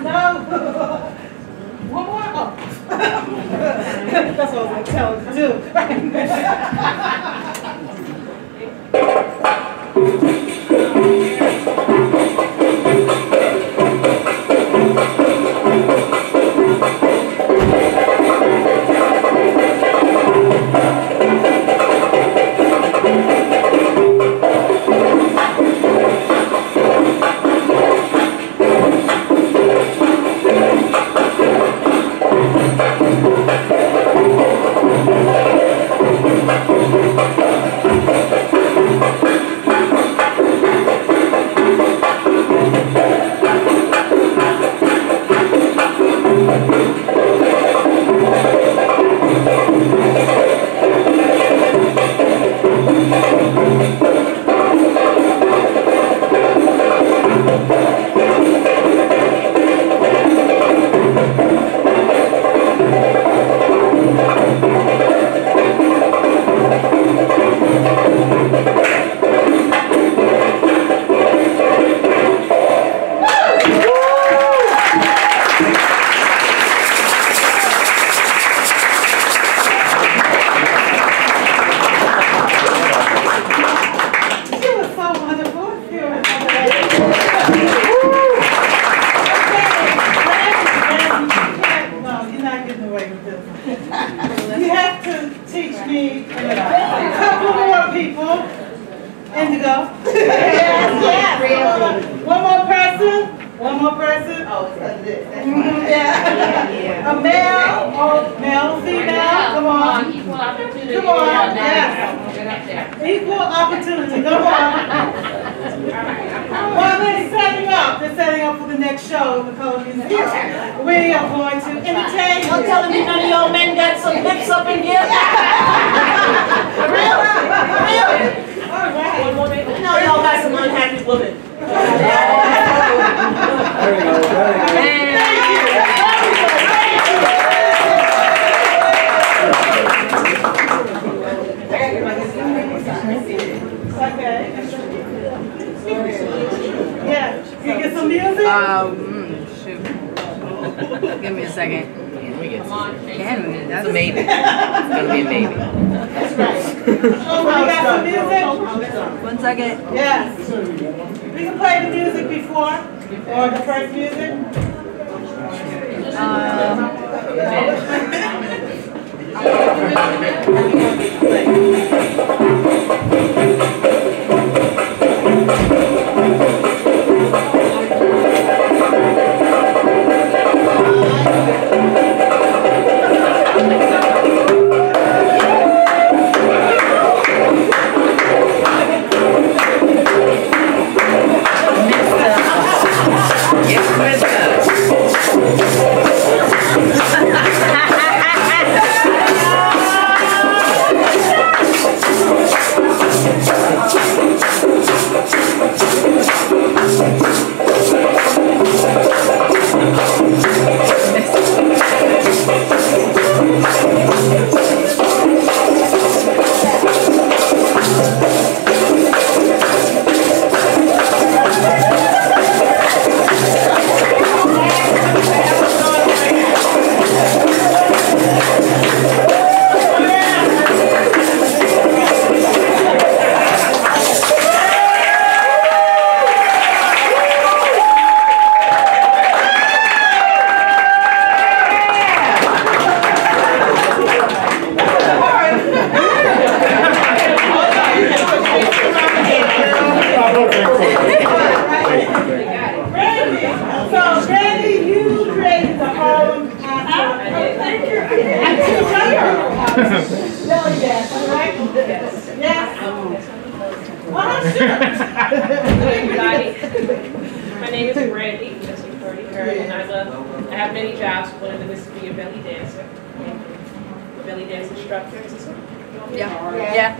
One more? Oh. That's what I was going to tell her to do. Give me a second. Come on. That's a maybe. It's gonna be a maybe. That's right. Oh, we got some music? 1 second. Yes. We can play the music before, or the first music. My name is Brandy, as you've already heard, and I have many jobs. One of them is to be a belly dancer. A belly dance instructor. Is this one? Yeah.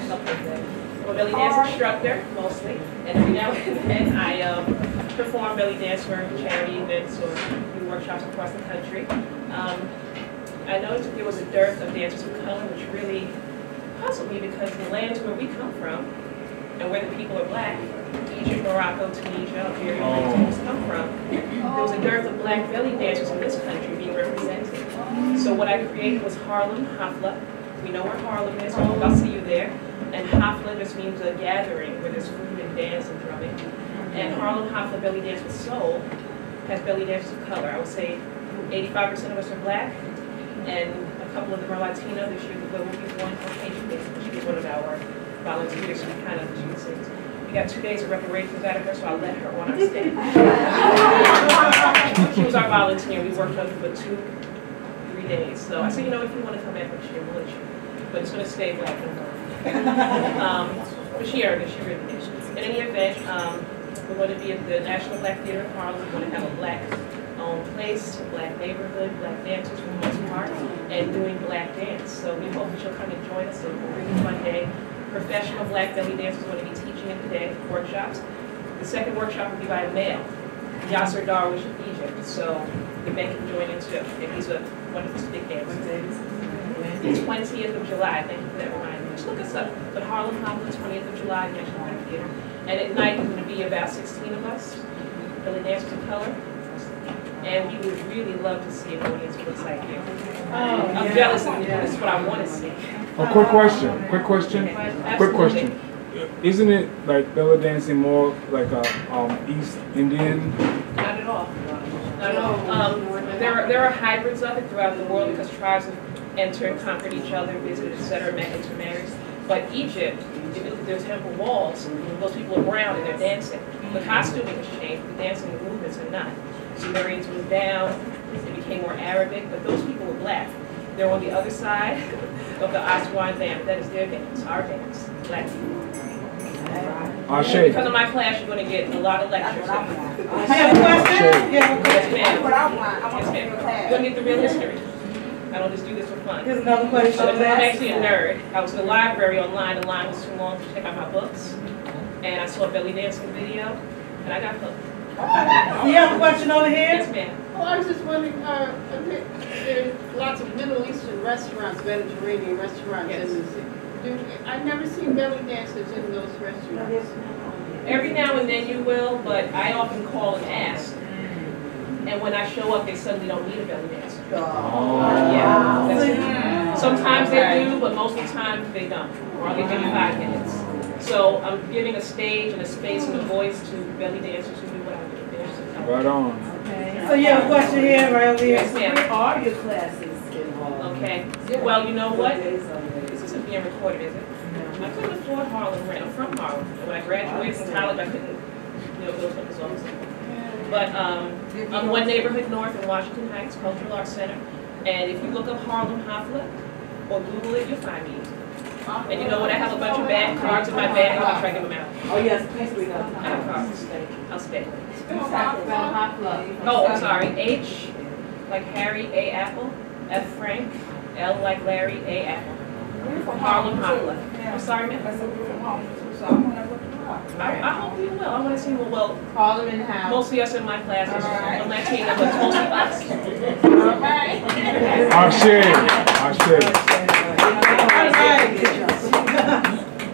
I'm a belly dance instructor, mostly. And every now and then I perform belly dance for charity events or do workshops across the country. I noticed that there was a dearth of dancers of color, which really puzzled me because the lands where we come from, and where the people are black, Egypt, Morocco, Tunisia, Algeria, where these folks come from, there was a dearth of black belly dancers in this country being represented. So what I created was Harlem Hafla. We know where Harlem is, I'll see you there. And Hafla just means a gathering where there's food and dance and drumming. And Harlem Hafla Belly Dance with Soul has belly dancers of color. I would say 85% of us are black, and a couple of them are Latino. This year there will be one Caucasian dance. She was one of our volunteers. She kind of, she was, we got 2 days of reparations out of her, so I let her on our stage. She was our volunteer. We worked on it for 2-3 days. So I said, you know, if you want to come back next year, we'll let you. But it's going to stay black and white. But she earned it. She really did. In any event, we're going to be at the National Black Theater in Harlem. We're going to have a black-owned place, a black neighborhood, black dancers for the most part, and doing black dance. So we hope that you'll come and join us. It's a really fun day. Professional black belly dancers are going to be teaching it today, workshops. The second workshop will be by a male, Yasser Darwish of Egypt. So the men can join in too. And he's one of the big dancers. The 20th of July, thank you for that reminder. Just look us up. But Harlem Hafla, 20th of July, National Black Theater. And at night, there's going to be about 16 of us, belly dancers of color. And we would really love to see an audience who looks like you. I'm jealous of you. This is what I want to see. A quick question. Isn't it like belly dancing more like a East Indian? Not at all. Not at all. There are hybrids of it throughout the world because tribes have entered, conquered each other, visited, etc., met, intermarried. But Egypt, if you look at their temple walls, those people are brown and they're dancing. The costuming has changed, the dancing movements are not. Sumerians moved down, they became more Arabic, but those people were black. They're on the other side of the Aswan Dam. That is their dance, our dance, black people. Because of my class, you're going to get a lot of lectures. You have a question? Yes, ma'am. Yes, ma'am. You're going to get the real history. I don't just do this for fun. Here's another question. I'm actually a nerd. I was in the library online. The line was too long to check out my books. And I saw a belly dancing video, and I got hooked. You have a question over here? Yes, ma'am. Well, I was just wondering, there's lots of Middle Eastern restaurants, Mediterranean restaurants in the city. I've never seen belly dancers in those restaurants. Every now and then you will, but I often call and ask. And when I show up, they suddenly don't need a belly dancer. Yeah, that's it. Sometimes they do, but most of the time they don't. Or I'll give you 5 minutes. So I'm giving a stage and a space and a voice to belly dancers who do what I do. Right on. Okay. So you have a question here, right over here? Yes, ma'am. Where are your classes involved? Okay. Well, you know what? This isn't being recorded, is it? I couldn't afford Harlem rent. I'm from Harlem. When I graduated from college, I couldn't, go to this office. But I'm one neighborhood north in Washington Heights, Cultural Arts Center. And if you look up Harlem Hafla or Google it, you'll find me. And you know what? I have a bunch of bad cards in my bag. I'll try to give them out. Oh, yes, please bring up. I have cards. I'll stay. Hafla. Oh, I'm sorry. H like Harry, A apple. F Frank. L like Larry, A apple. Harlem Hafla. I'm sorry, ma'am. I hope you will. I want to see you well. Harlem in house. Mostly us in my classes. I'm Latina, but it's mostly us.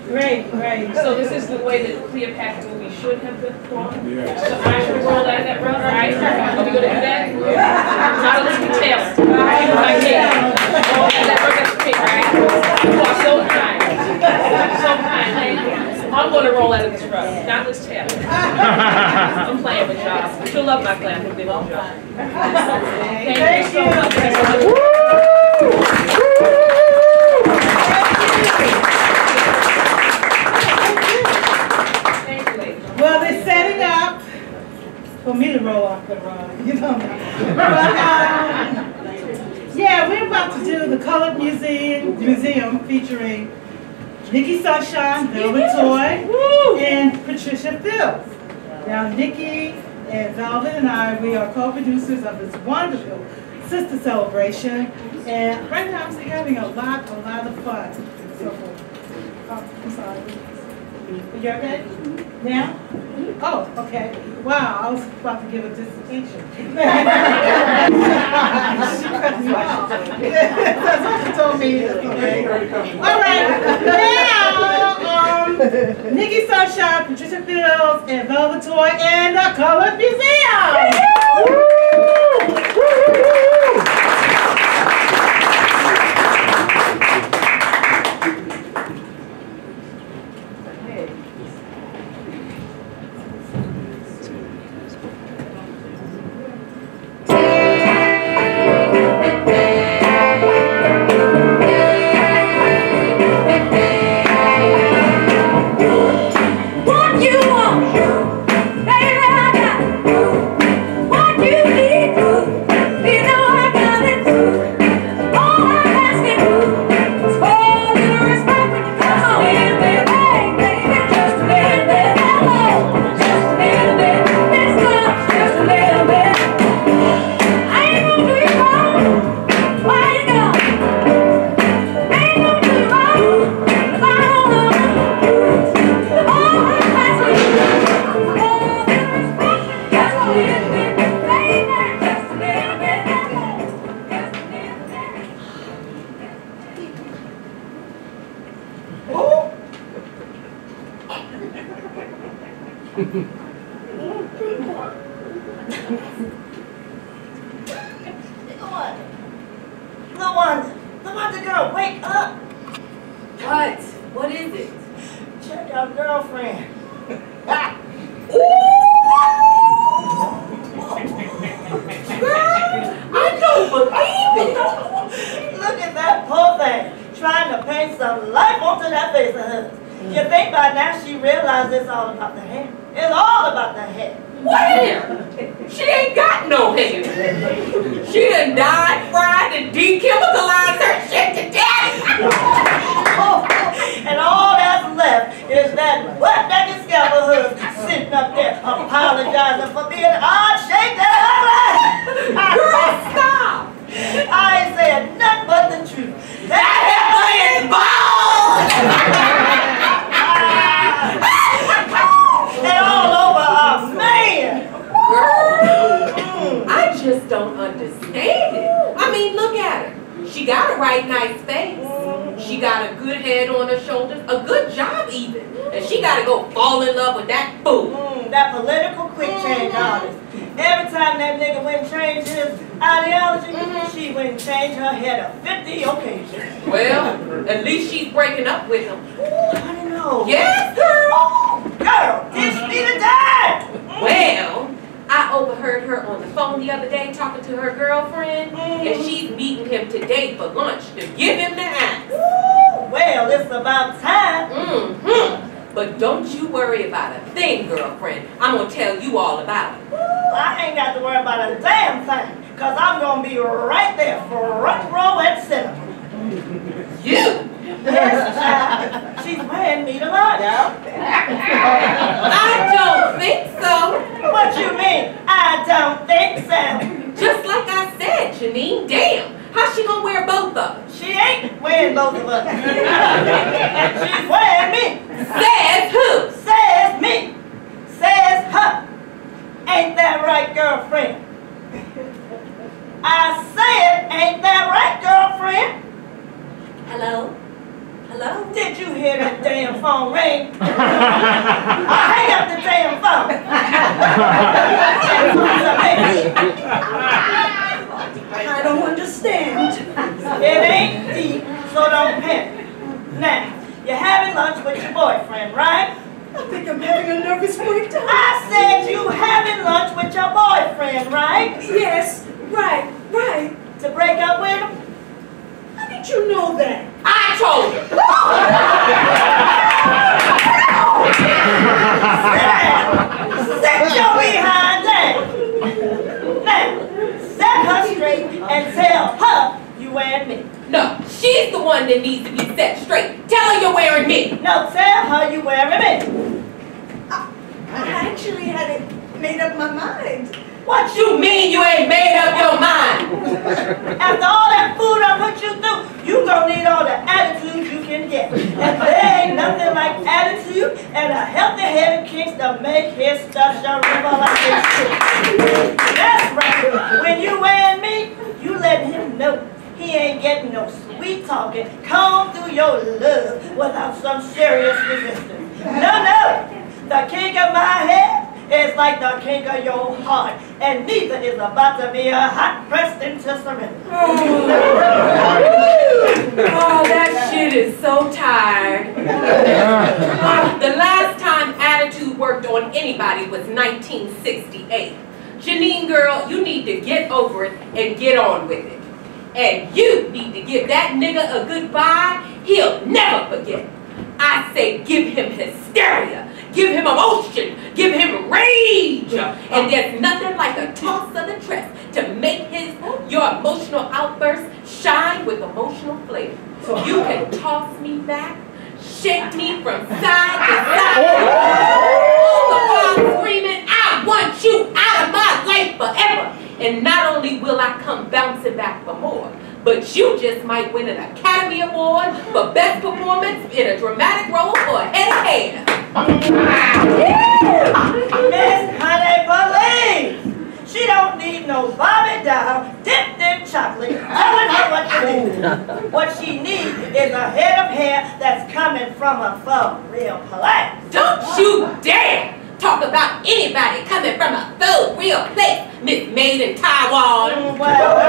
Great, great. So this is the way that Cleopatra movie should have been performed. Yes. So I should roll out of that rough, right? Are we going to do that? Not Elizabeth Taylor. Like me. Oh, that works for me, right? You are so kind. So kind. Thank you. I'm going to roll out of this rough. Not Liz Taylor. I'm playing with y'all. She'll love my class. If they love y'all. Thank you so much. Well, they're setting up for me to roll off the rug, you know. But, yeah, we're about to do the Colored Museum featuring Nikki Sunshine, Velvet Toy, and Patricia Fields. Now, Nikki and Velvet and I, we are co-producers of this wonderful Sistah Celebration, and right now I'm having a lot of fun. So, I'm sorry. You okay? Now? Oh, okay. Wow, I was about to give a dissertation. She cut me off. That's what she told me. Okay. All right. Now, Nikki Mickey Sunshine, Patricia Fields, and Velvet Toy, and the Colored Museum. Lawanda, girl, wake up. What? What is it? Check out girlfriend. Ah. I don't believe it. Look at that poor thing, trying to paint some life onto that face of hers. You think by now she realized it's all about the hair. It's all about the hair. What hair? She ain't got no hair. She done died, fried, and dechemicalized her shit to death. And all that's left is that butt-naked scalp of hers sitting up there apologizing for being odd-shaped and ugly. Girl, stop. I ain't saying nothing but the truth. That heifer is bald. And all over a man. Girl, I just don't understand it. I mean, look at her. She got a right nice face. She got a good head on her shoulders, a good job even. And she got to go fall in love with that fool. That political quick change artist. Every time that nigga went and changed his ideology, she went and changed her head of 50 occasions. Well, at least she's breaking up with him. I don't know. Yes, girl. Oh, girl, teach me to die. Well, I overheard her on the phone the other day talking to her girlfriend, and she's meeting him today for lunch to give him the axe. Well, it's about time. But don't you worry about a thing, girlfriend. I'm going to tell you all about it. I ain't got to worry about a damn thing, because I'm going to be right there, front row at center. You? Yes, child. She's wearing me to lunch. I don't think so. What you mean? I don't think so. Just like I said, Janine, damn. How's she gonna wear both of them? She ain't wearing both of us. She's wearing me. Says who? Says me. Says her. Ain't that right, girlfriend? I said, ain't that right, girlfriend? Hello? Hello? Did you hear that damn phone ring? Hang up the damn phone. I don't understand. It ain't deep, so don't panic. Now, you're having lunch with your boyfriend, right? I think I'm having a nervous breakdown. I said you having lunch with your boyfriend, right? Yes, right. To break up with him? How did you know that? I told her. Set your behind down. Now, set her straight and tell her you wearing me. No, she's the one that needs to be set straight. Tell her you're wearing me. No, tell her you wearing me. I actually hadn't made up my mind. What you mean you ain't made up your mind? After all that food I put you through, you gonna need all the attitude you can get. And there ain't nothing like attitude and a healthy head of kicks to make his stuff shall river like this too. That's right. When you wearing me, you letting him know he ain't getting no sweet talking, comb through your love without some serious resistance. No. The kink of my head is like the kink of your heart, and neither is about to be a hot pressed into surrender. Oh, that shit is so tired. The last time attitude worked on anybody was 1968. Janine, girl, you need to get over it and get on with it. And you need to give that nigga a goodbye he'll never forget. I say give him hysteria, give him emotion, give him rage. And there's nothing like a toss of the dress to make your emotional outburst shine with emotional flavor. You can toss me back, shake me from side to side, all the while screaming, I want you out of my life forever. And not only will I come bouncing back for more, but you just might win an Academy Award for Best Performance in a Dramatic Role for a head of hair. Miss Honey, please. She don't need no Bobby doll dipped in chocolate telling her what to do. What she needs is a head of hair that's coming from a for real place. Don't you dare talk about anybody coming from a for real place, Miss Made in Taiwan. Well, I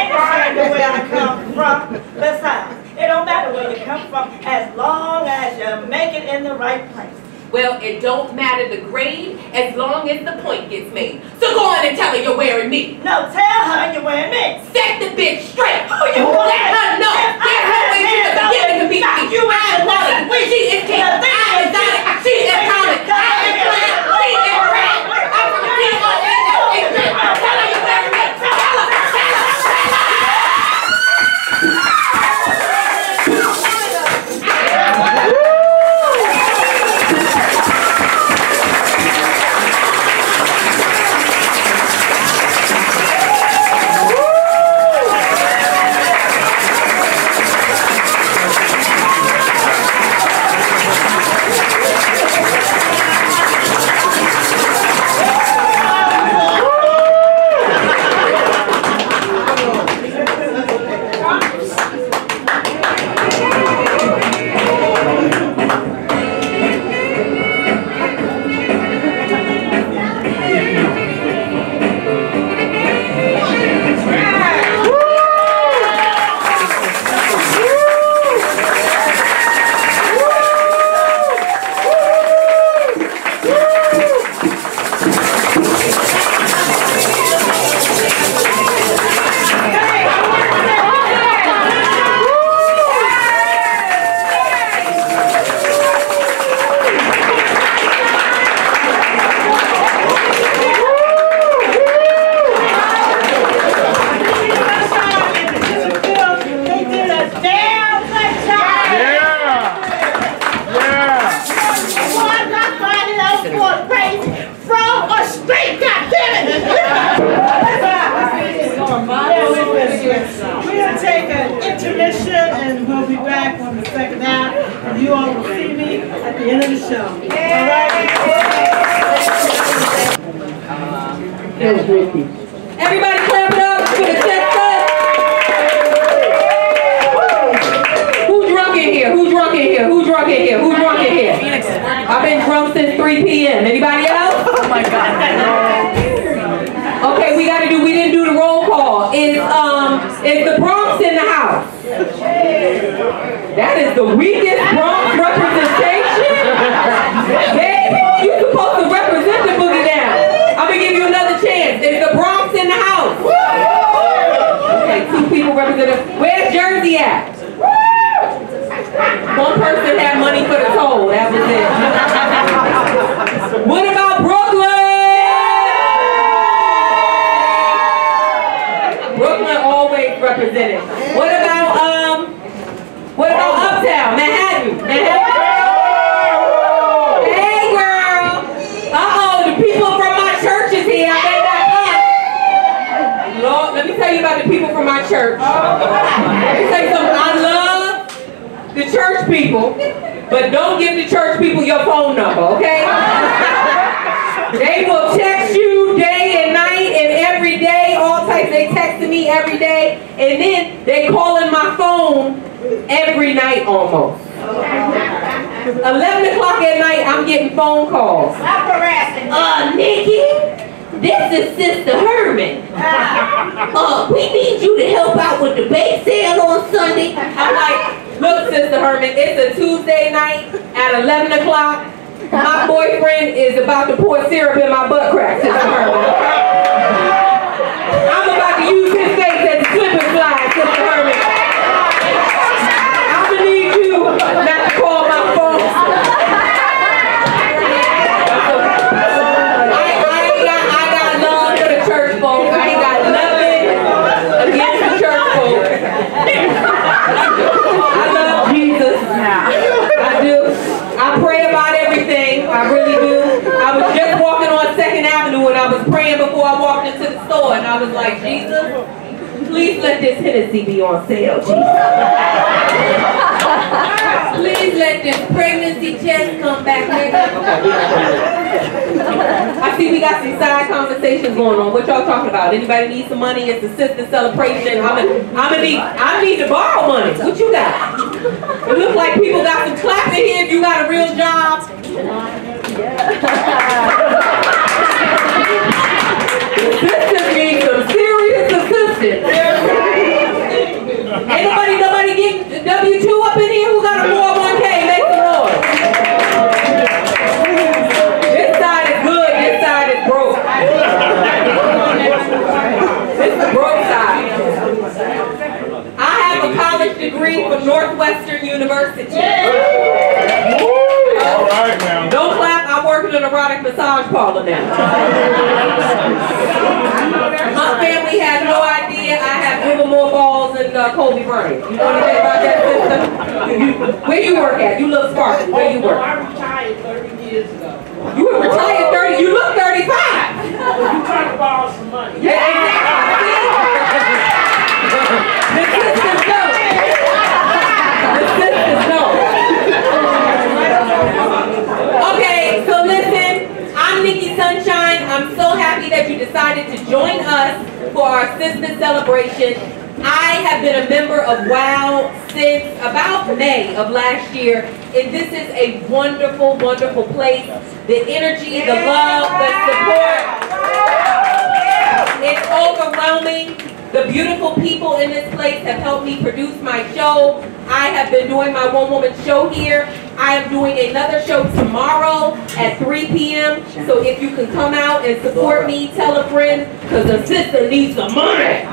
ain't ashamed of where I come from. Besides, it don't matter where you come from as long as you make it in the right place. Well, it don't matter the grade as long as the point gets made. So go on and tell her you're wearing me. No, tell her you're wearing me. Set the bitch straight. Who you want? Let her know. Get her way to the beginning to be me. I'm Molly. She is king. I'm exotic. She is common. I am black. She is red. I'm from T-O-N-L-A. Tell her you're wearing me. Tell her. We'll take an intermission and we'll be back on the second half. And you all will see me at the end of the show. All right? Everybody clap it up for the Sistah. Who's drunk in here? Who's drunk in here? Who's drunk in here? Who's drunk in here? I've been drunk since 3 p.m. Anybody else? Oh my God. Okay, we didn't do the roll call. Is the Bronx in the house? That is the weakest Bronx representation. Baby, you're supposed to represent the boogie down. I'm gonna give you another chance. Is the Bronx in the house? Okay, 2 people represented. Where's Jersey at? 1 person had money for the toll. That was it. What about Brooklyn? Brooklyn always represented. What about Uptown, Manhattan? Hey girl. Uh-oh, the people from my church is here. I bet that Lord, let me tell you about the people from my church. Let me tell you something. I love the church people, but don't give the church people your phone number, okay? They will text you day and night and every day, all types. They texting me every day, and then they calling my phone every night almost. 11 o'clock at night, I'm getting phone calls. Nikki, this is Sister Herman. We need you to help out with the bake sale on Sunday. I'm like, look, Sister Herman, it's a Tuesday night at 11 o'clock. My boyfriend is about to pour syrup in my butt crack, Sister Herman. I'm about to use his face as a slip and slide, Sister Herman. I'm gonna need you not to call my phone. I got love for the church folks. I ain't got nothing against the church folks. I love Jesus. I do. I pray about everything. I really do. I was just walking on 2nd Avenue and I was praying before I walked into the store and I was like, Jesus, please let this Hennessy be on sale, Jesus. Please let this pregnancy test come back, nigga. I see we got some side conversations going on. What y'all talking about? Anybody need some money? It's the Sistah Celebration. I need to borrow money. What you got? It looks like people got some clapping here if you got a real job. The sisters need some serious assistance. Ain't nobody getting W-2 up in here who got a 401k? Make some noise. This side is good, this side is broke. This is the broke side. I have a college degree from Northwestern University. All right now. Don't clap, I'm working in an erotic massage parlor now. My family had no idea I had Rivermore balls and Kobe Bryant. You know anything about that system? Where you work at? You look sparkly. Where you work? I retired 30 years ago. You were retired 30? You look 35. You trying to borrow some money. Yeah, exactly. The sisters know. The sisters know. Okay, so listen, I'm Nikki Sunshine. I'm so happy that you decided to join us for our Sistah Celebration. I have been a member of WOW since about May of last year, and this is a wonderful, wonderful place. The energy, the love, the support, it's overwhelming. The beautiful people in this place have helped me produce my show. I have been doing my one-woman show here. I am doing another show tomorrow at 3 p.m. So if you can come out and support me, tell a friend, because the sister needs some money.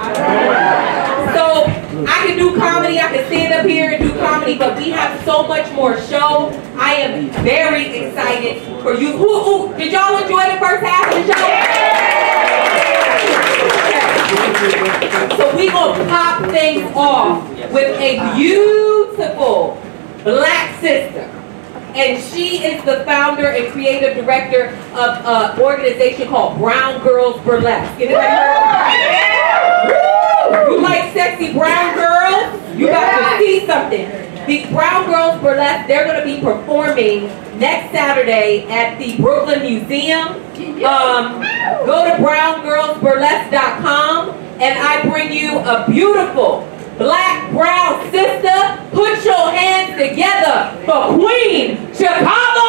So I can do comedy, I can stand up here and do comedy, but we have so much more show. I am very excited for you. Did y'all enjoy the first half of the show? So we're going to pop things off with a beautiful black sister. And she is the founder and creative director of an organization called Brown Girls Burlesque. Anybody heard? You like sexy brown girls? You got to see something. The Brown Girls Burlesque, they're going to be performing next Saturday at the Brooklyn Museum. Go to browngirlsburlesque.com and I bring you a beautiful black brown sister. Put your hands together for Queen Chicago!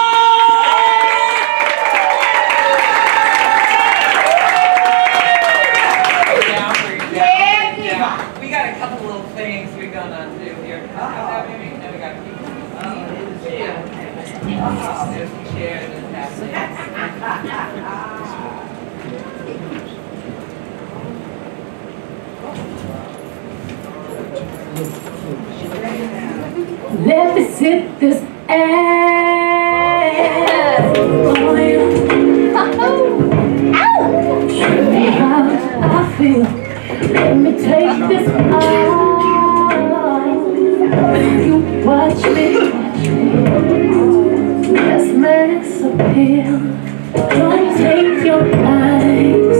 We got a couple little things we're gonna do here. No, we got to keep there's a chair that's Let me sit this ass on you. How I feel. Let me take this off. You watch me. Yes, mass appeal. Don't take your eyes.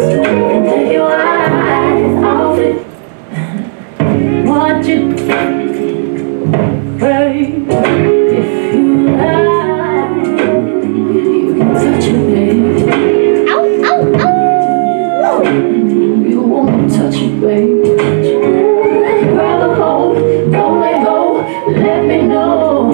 Take your eyes off it. Watch it. Babe, if you like, you can touch it, babe. Ow, ow, ow. You wanna touch it, babe. Grab a hold, don't let go, let me know.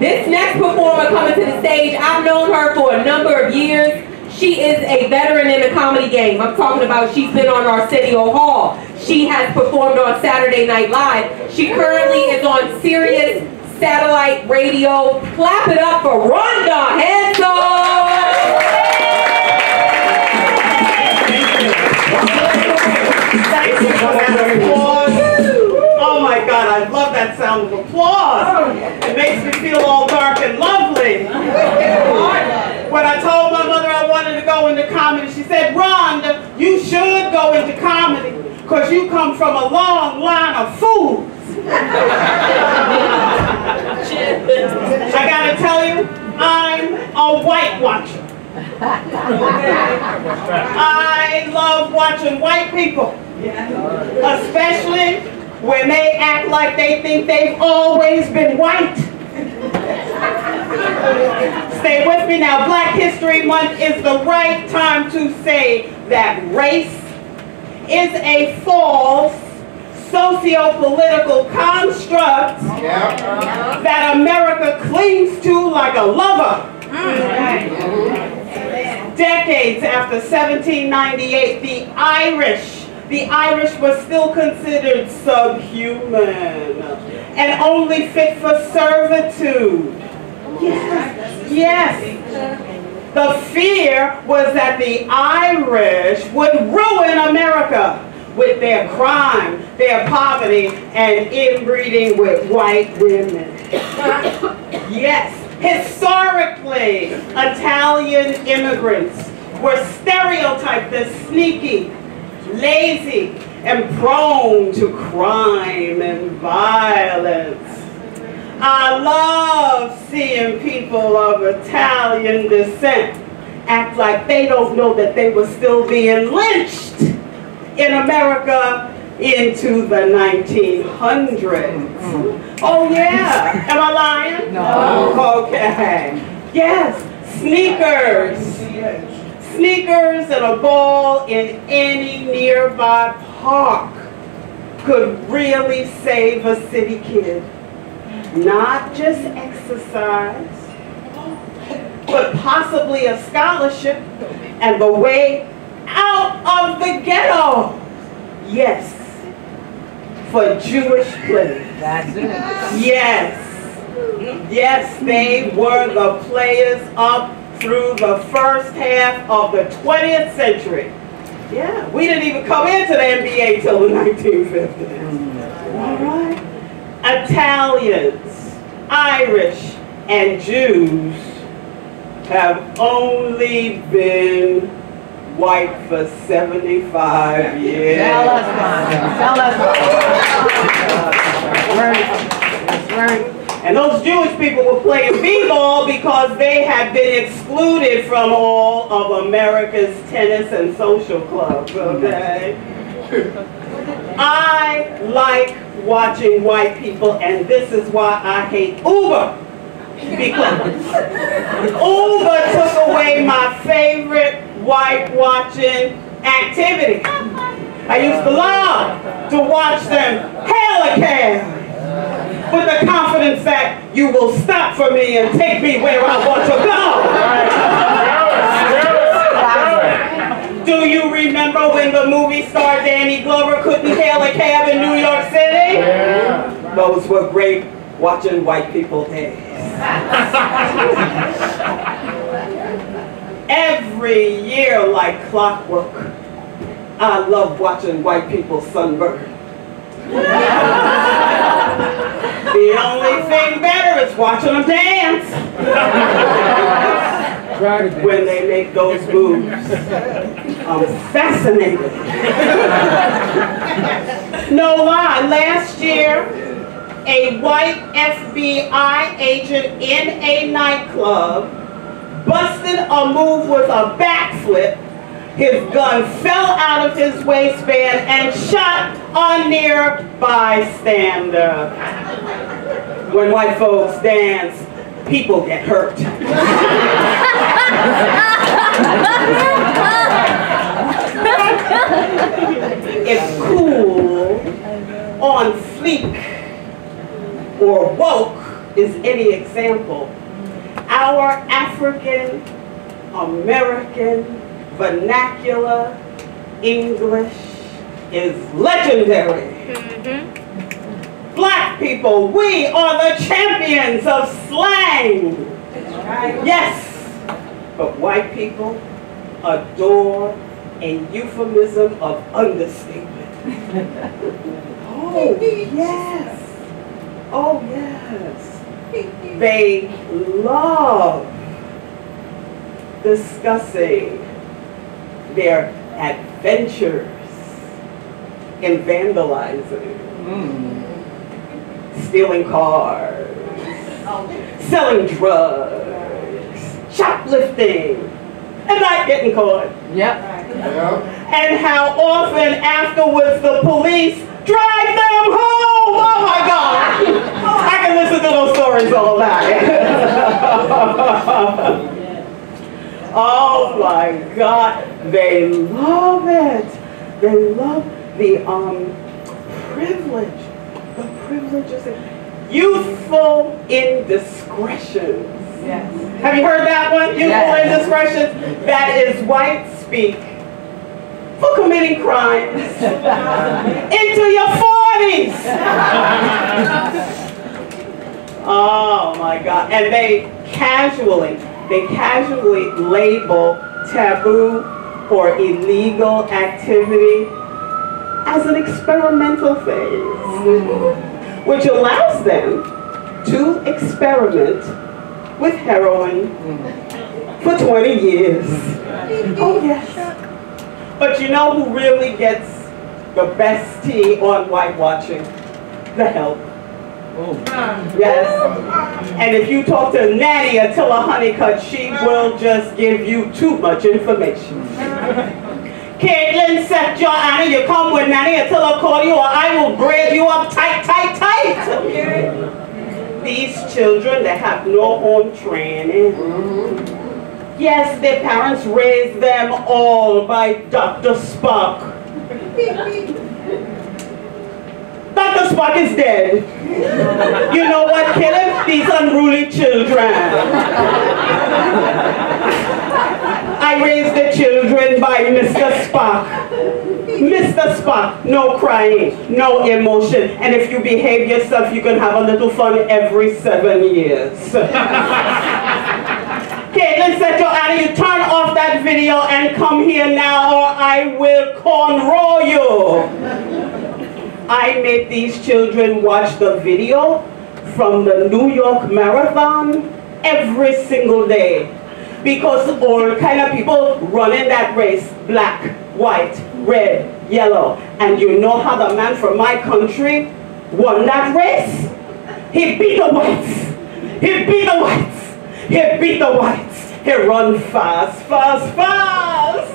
This next performer coming to the stage, I've known her for a number of years. She is a veteran in the comedy game. I'm talking about she's been on Arsenio Hall. She has performed on Saturday Night Live. She currently is on Sirius Satellite Radio. Clap it up for Rhonda Hansel! Thank you for that applause. Oh my God, I love that sound of applause. It makes me feel all dark and lovely. When I told my mother I wanted to go into comedy, she said, Rhonda, you should go into comedy because you come from a long line of fools. I gotta tell you, I'm a white watcher. I love watching white people, especially when they act like they think they've always been white. Stay with me now. Black History Month is the right time to say that race is a false socio-political construct that America clings to like a lover. Decades after 1798, the Irish was still considered subhuman and only fit for servitude. Yes. The fear was that the Irish would ruin America with their crime, their poverty, and inbreeding with white women. Yes. Historically, Italian immigrants were stereotyped as sneaky, lazy, and prone to crime and violence. I love seeing people of Italian descent act like they don't know that they were still being lynched in America into the 1900s. Oh yeah, am I lying? No. Okay. Yes, sneakers and a ball in any nearby park could really save a city kid. Not just exercise, but possibly a scholarship and the way out of the ghetto. Yes, for Jewish players. That's it. Yes. Yes, they were the players up through the first half of the 20th century. Yeah, we didn't even come into the NBA till the 1950s. All right. Italians, Irish, and Jews have only been white for 75 years. Tell us, That's right. And those Jewish people were playing b-ball because they had been excluded from all of America's tennis and social clubs, okay? I like watching white people, and this is why I hate Uber. Because Uber took away my favorite white watching activity. I used to love to watch them hail a cab with the confidence that you will stop for me and take me where I want to go. Do you remember when the movie star Danny Glover couldn't hail a cab in New York City? Yeah. Those were great watching white people days. Every year like clockwork, I love watching white people sunburn. The only thing better is watching them dance. When they make those moves, I'm fascinated. No lie, last year, a white FBI agent in a nightclub busted a move with a backflip. His gun fell out of his waistband and shot a near bystander. When white folks dance, people get hurt. It's cool, on fleek, or woke is any example. Our African American vernacular English is legendary. Black people, we are the champions of slang. Yes, but white people adore a euphemism of understatement. Oh, yes. Oh, yes. They love discussing their adventures in vandalizing, stealing cars, selling drugs, shoplifting, and not getting caught. Yep. And how often afterwards the police drive them home. Oh my God. I can listen to those stories all night. Oh my God. They love it. They love the privilege. The privileges. Youthful indiscretions. Yes. Have you heard that one? Youthful indiscretions? That is white speak for committing crimes into your 40s. Oh my God. And they casually label taboo or illegal activity as an experimental phase, which allows them to experiment with heroin for 20 years. Oh yes. But you know who really gets the best tea on whitewashing? The help. Yes. And if you talk to Nanny Attila Honeycutt, she will just give you too much information. Caitlin, set your honor, you come with Nanny Attila call you or I will braid you up tight, tight, tight. These children, they have no home training. Yes, their parents raised them all by Dr. Spock. Dr. Spock is dead. You know what, kill him? These unruly children. I raised the children by Mr. Spock. Mr. Spock, no crying, no emotion. And if you behave yourself, you can have a little fun every 7 years. Caitlin said, Joanna, you turn off that video and come here now or I will cornrow you. I made these children watch the video from the New York Marathon every single day. Because all kind of people running that race, black, white, red, yellow. And you know how the man from my country won that race? He beat the whites. He beat the whites. He beat the whites. He run fast, fast, fast.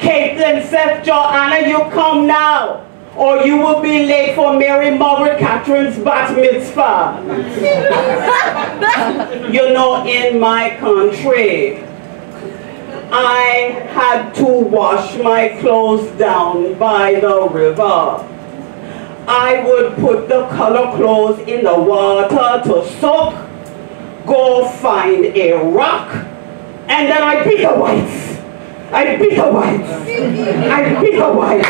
Caitlin said, Joanna, you come now, or you will be late for Mary Margaret Catherine's bat mitzvah. You know, in my country, I had to wash my clothes down by the river. I would put the color clothes in the water to soak, go find a rock, and then I beat the whites. I beat the whites. I beat the whites.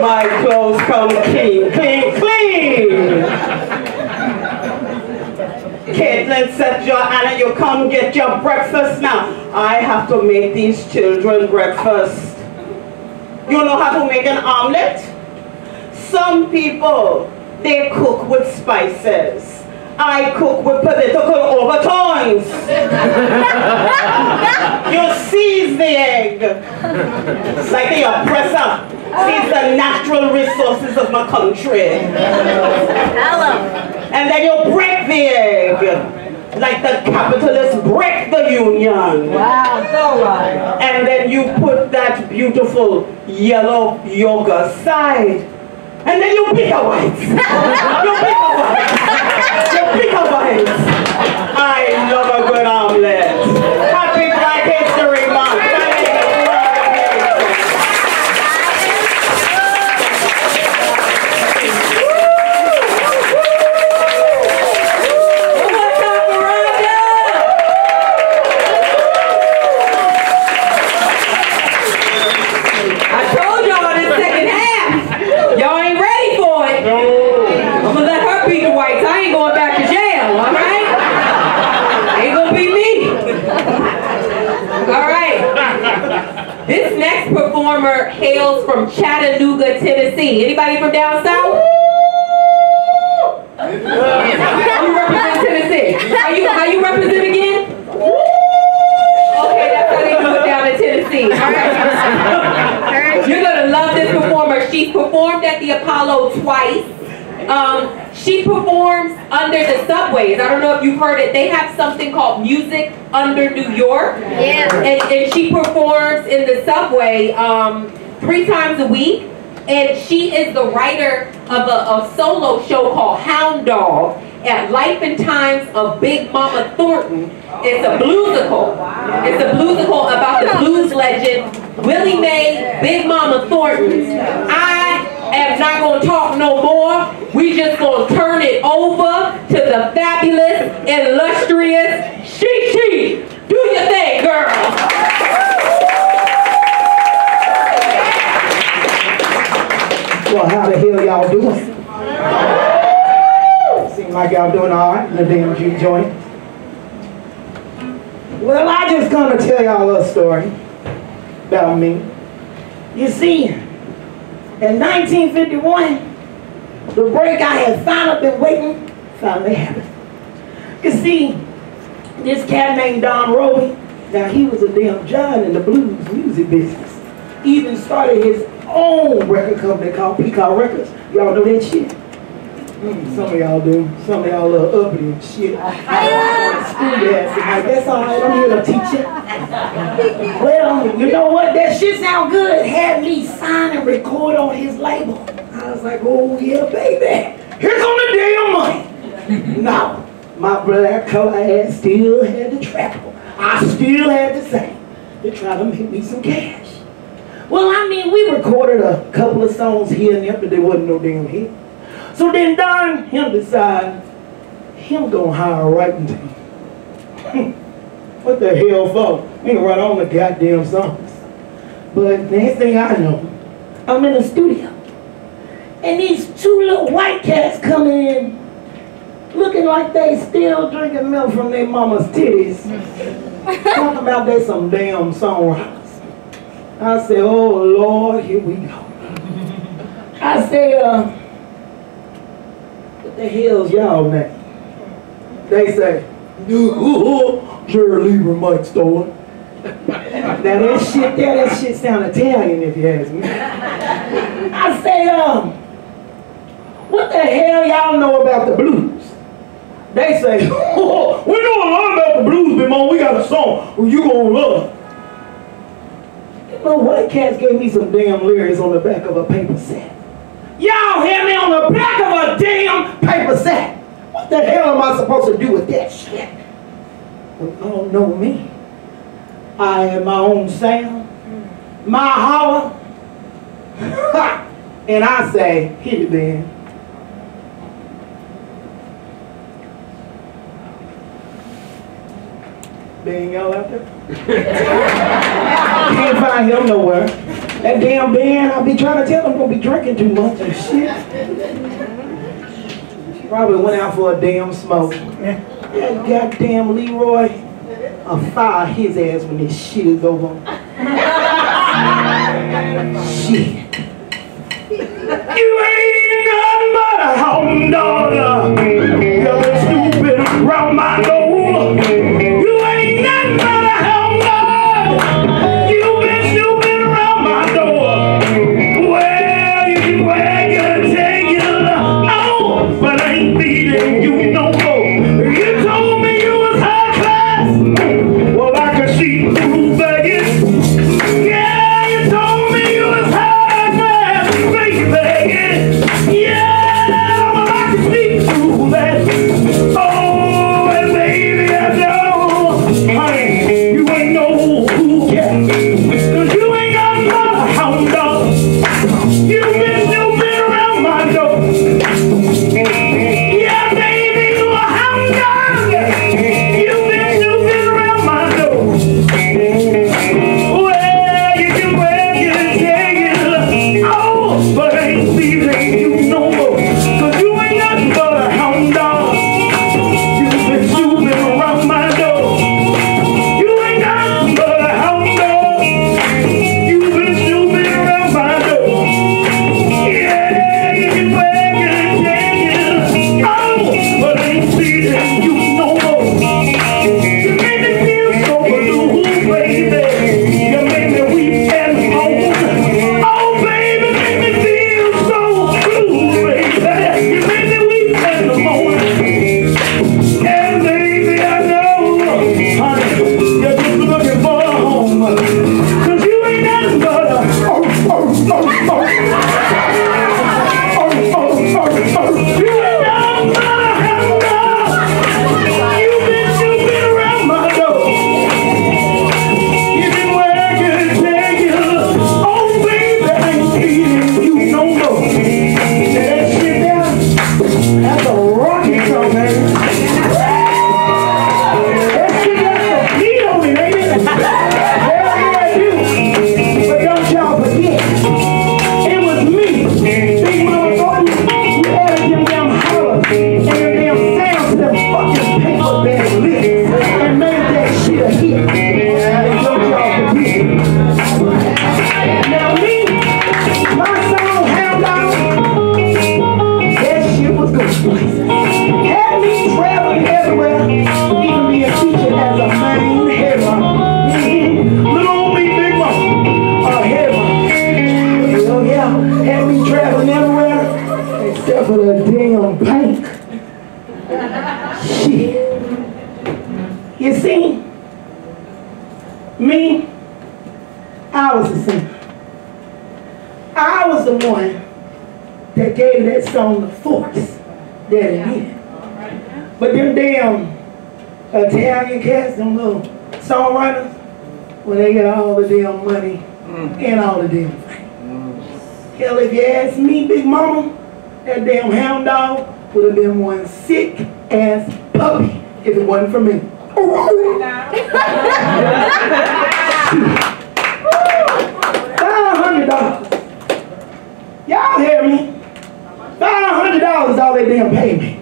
My clothes come clean, clean, clean. Caitlin said, Joanna, you come get your breakfast now. I have to make these children breakfast. You know how to make an omelet? Some people, they cook with spices. I cook with political overtones. You seize the egg like the oppressor sees the natural resources of my country. And then you break the egg like the capitalists break the union. Wow, so right. And then you put that beautiful yellow yolk aside. And then you pick a white. You pick a white. You pick a white. I love a good omelet. Happy Black History Month. performer hails from Chattanooga, Tennessee. Anybody from down south? You represent Tennessee. How you represent again? Okay, that's how they do it down in Tennessee. You're gonna love this performer. She's performed at the Apollo twice. She performs under the subways. I don't know if you've heard it. They have something called Music Under New York. Yeah. And she performs in the subway 3 times a week. And she is the writer of a solo show called Hound Dog at Life and Times of Big Mama Thornton. It's a bluesical. It's a bluesical about the blues legend Willie Mae Big Mama Thornton. I am not going to talk no more. We just going to turn it over to the fabulous, illustrious She. Do your thing, girl. Well, how the hell y'all doing? Seems like y'all doing all right in the damn juke joint. Well, I just come to tell y'all a story about me. You see, in 1951, the break I had finally been waiting finally happened. You see, this cat named Don Roby, now he was a damn giant in the blues music business. Even started his own record company called Peacock Records. Y'all know that shit? Some of y'all do. Some of y'all a little uppity and shit. That's all right, I'm here to teach you. Well, you know what? That shit sound good. Had me sign and record on his label. I was like, oh yeah, baby. Here come the damn money. No, my black color ass still had to travel. I still had to sing to try to make me some cash. Well, I mean, we recorded a couple of songs here and there, but there wasn't no damn hit. So then Don, him decide, him gonna hire a writing team. What the hell for? We can write on the goddamn songs. But next thing I know, I'm in the studio. And these 2 little white cats come in, looking like they still drinking milk from their mama's titties. Talking about they some damn songwriters. I say, oh Lord, here we go. I say, what the hell's y'all name? They say, Jerry Lieber Mike Stoller. Now that shit sound Italian if you ask me. I say, what the hell y'all know about the blues? They say, oh, we know a lot about the blues, Big Mom. We got a song you gonna love. You know, white cats gave me some damn lyrics on the back of a paper sack. Y'all had me on the back of a damn paper sack. What the hell am I supposed to do with that shit? Well, y'all know me. I have my own sound, my holler. And I say, hit it then. Ben, y'all out there? Can't find him nowhere. That damn Ben, I'll be trying to tell him don't be drinking too much and shit. Probably went out for a damn smoke. That goddamn Leroy, I'll fire his ass when this shit is over. Shit. You ain't nothing but a hound dog. You're stupid around my door. You ain't nothing but a hound dog. You've been stupid around my door. Well, you can wag your tail, oh, but I ain't beating you no more. You told me you was high class. Well, I can see through baggage. Yeah, you told me you was high You see, me, I was the singer. I was the one that gave that song the force that it needed. But them damn Italian cats, them little songwriters, when they get all the damn money and all the damn fame. Hell, if you ask me, Big Mama, that damn hound dog would have been one sick ass puppy if it wasn't for me. $500. Y'all hear me? $500 is all they damn pay me.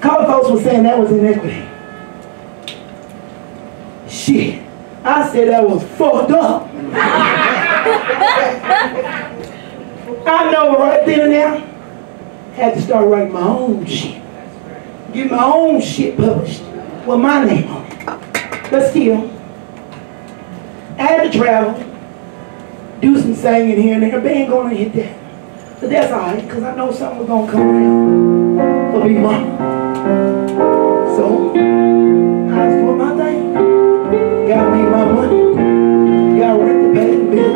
Color folks were saying that was inequity. Shit, I said that was fucked up. I know right then and there, had to start writing my own shit. Get my own shit published with my name on it. But still, I had to travel, do some singing here and there. They ain't gonna hit that. But that's alright, because I know something was gonna come around for Big Mama. So, I was doing my thing. Gotta make my money. Gotta rent to pay the bill.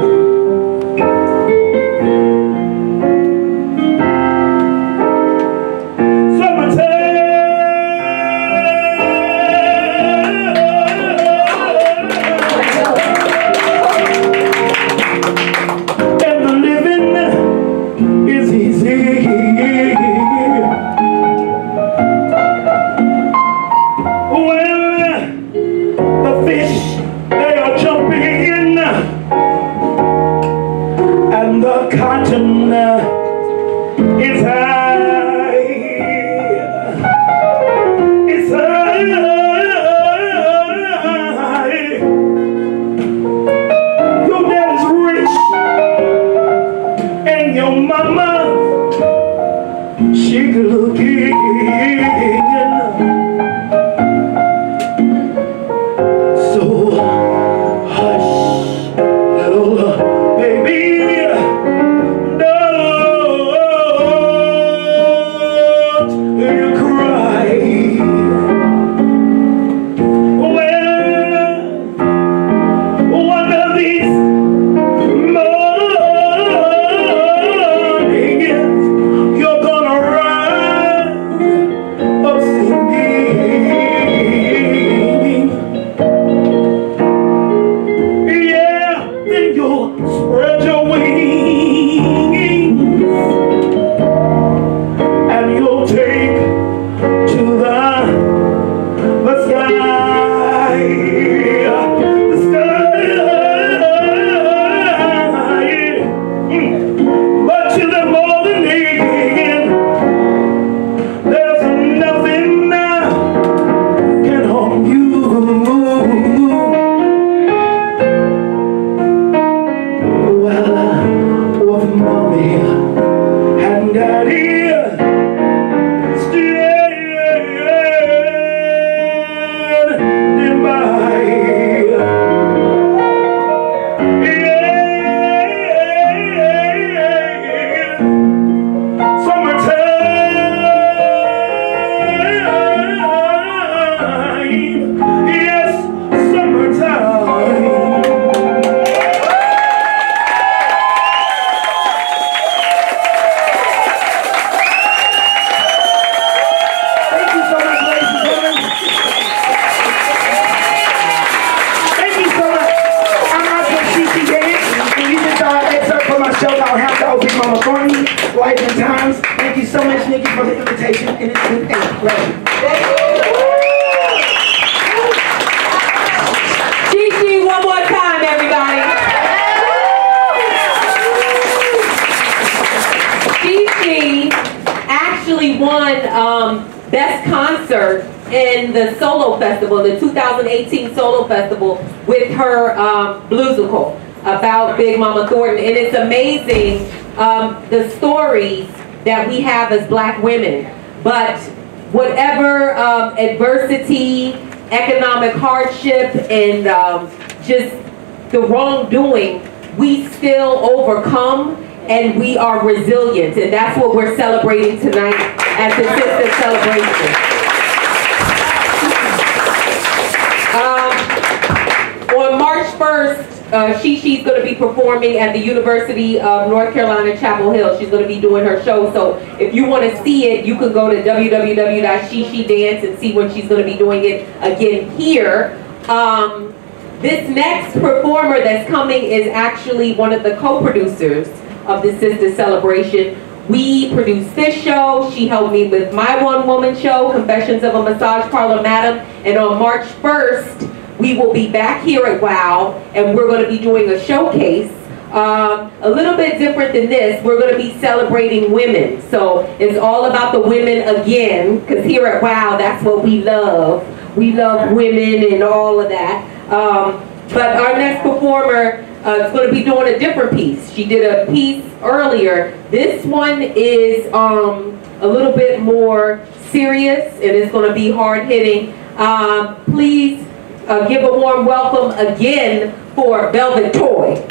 The 2018 Solo Festival with her bluesical about Big Mama Thornton. And it's amazing the stories that we have as black women. But whatever adversity, economic hardship, and just the wrongdoing, we still overcome and we are resilient. And that's what we're celebrating tonight at the Sistah Celebration. On March 1st, She's going to be performing at the University of North Carolina, Chapel Hill. She's going to be doing her show. So if you want to see it, you can go to www.shedance and see when she's going to be doing it again here. This next performer that's coming is actually one of the co-producers of the Sistah Celebration. We produced this show. She helped me with my one-woman show, Confessions of a Massage Parlor Madam. And on March 1st, we will be back here at WOW, and we're going to be doing a showcase. A little bit different than this. We're going to be celebrating women. So it's all about the women again, because here at WOW, that's what we love. We love women and all of that. But our next performer is going to be doing a different piece. She did a piece earlier. This one is a little bit more serious, and it's going to be hard-hitting. Please give a warm welcome again for Velvet Toy.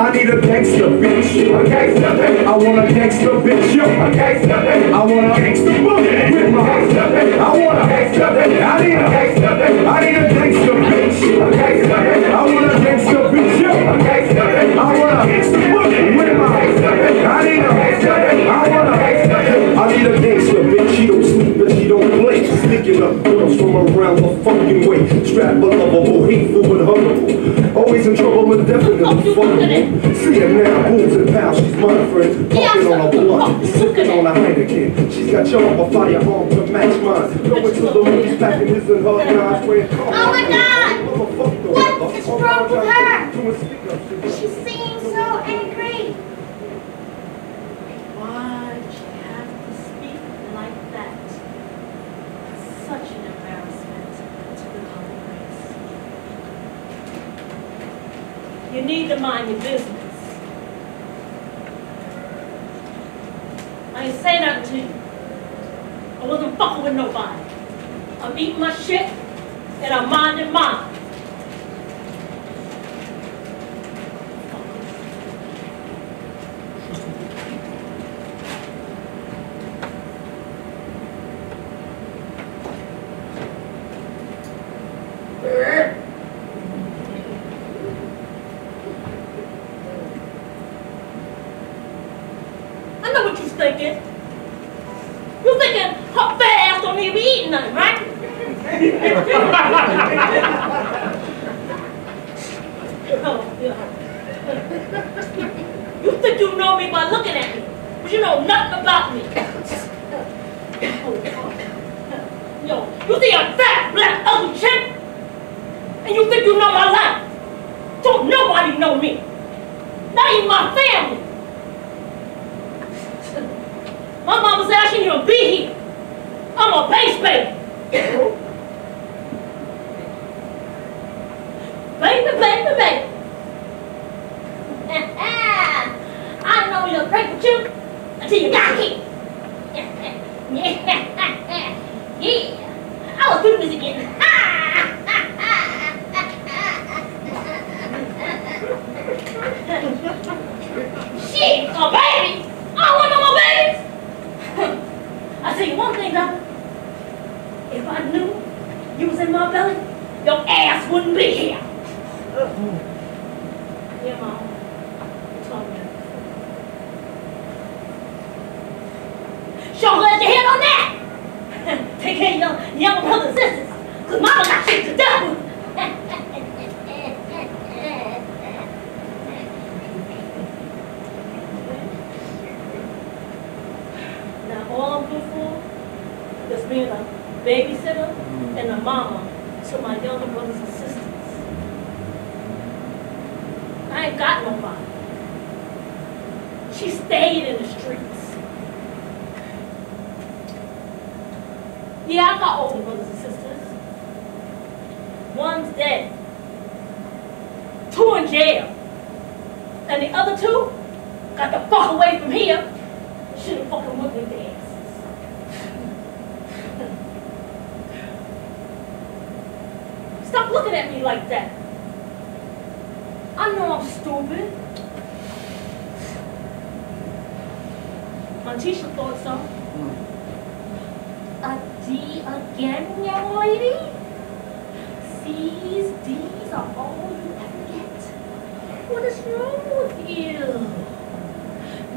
I need a gangster bitch. A gangster bitch. I want a gangster bitch. A gangster bitch. I want a gangster bitch with my gangster bitch. I want a gangster bitch. I need a gangster bitch. I need a gangster bitch. A gangster bitch. I want a gangster bitch. A gangster bitch. I want a gangster bitch with my gangster bitch. I need a gangster bitch. I want a gangster bitch. I need a gangster bitch. She don't sleep and she don't play. Sneaking up girls from around the fucking way. Strapped but lovable, hateful and huggable. Always in trouble and definitely fuckable. See her now, booms and pounds, she's my friend. Talking on a blunt, sipping on a Heineken. She's got y'all a firearm to match mine. Going to the movies, packing his and her guys. Oh my God! What is wrong with her? She seems so angry. Why'd you have to speak like that? Such an embarrassment to the common race. You need to mind your business. I ain't saying nothing to you. I wasn't fucking with nobody. I'm eating my shit, and I'm minding mine. I know what you're thinking. You're thinking her fat ass don't even be eating nothing, right? Oh, yeah. You think you know me by looking at me, but you know nothing about me. Yo, you see a fat, black, ugly chick, and you think you know my life. Don't nobody know me. Not even my family. My mama said I shouldn't even be here. I'm a base baby. Baby. I know you're great with you until you got here. Yeah. I was doing this again. Shit, a baby. I don't want no more babies. I tell you one thing though. If I knew you was in my belly, your ass wouldn't be here. Yeah, Mom. You told me. Sure glad you hit on that. Take care of your younger brothers and sisters, because Mama got shit to do. Now all I'm good for is being a babysitter and a mama to my younger brothers and sisters. I ain't got nobody. She stayed in the streets. Yeah, I got older brothers and sisters. One's dead. 2 in jail. And the other 2 got the fuck away from here. Should have fucking whooped their asses. Stop looking at me like that. I know I'm stupid. Tisha thought so. A D again, young lady? C's, D's are all you ever get. What is wrong with you?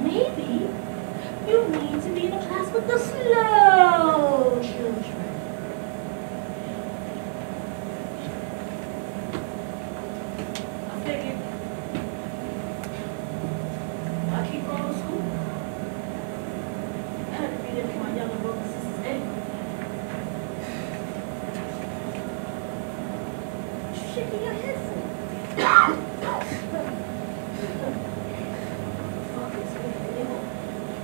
Maybe you need to be in a class with the slow children. I figured I keep going to school. I had to be there for my younger brothers and sisters anyway. What you shaking your head for? Fuck is it?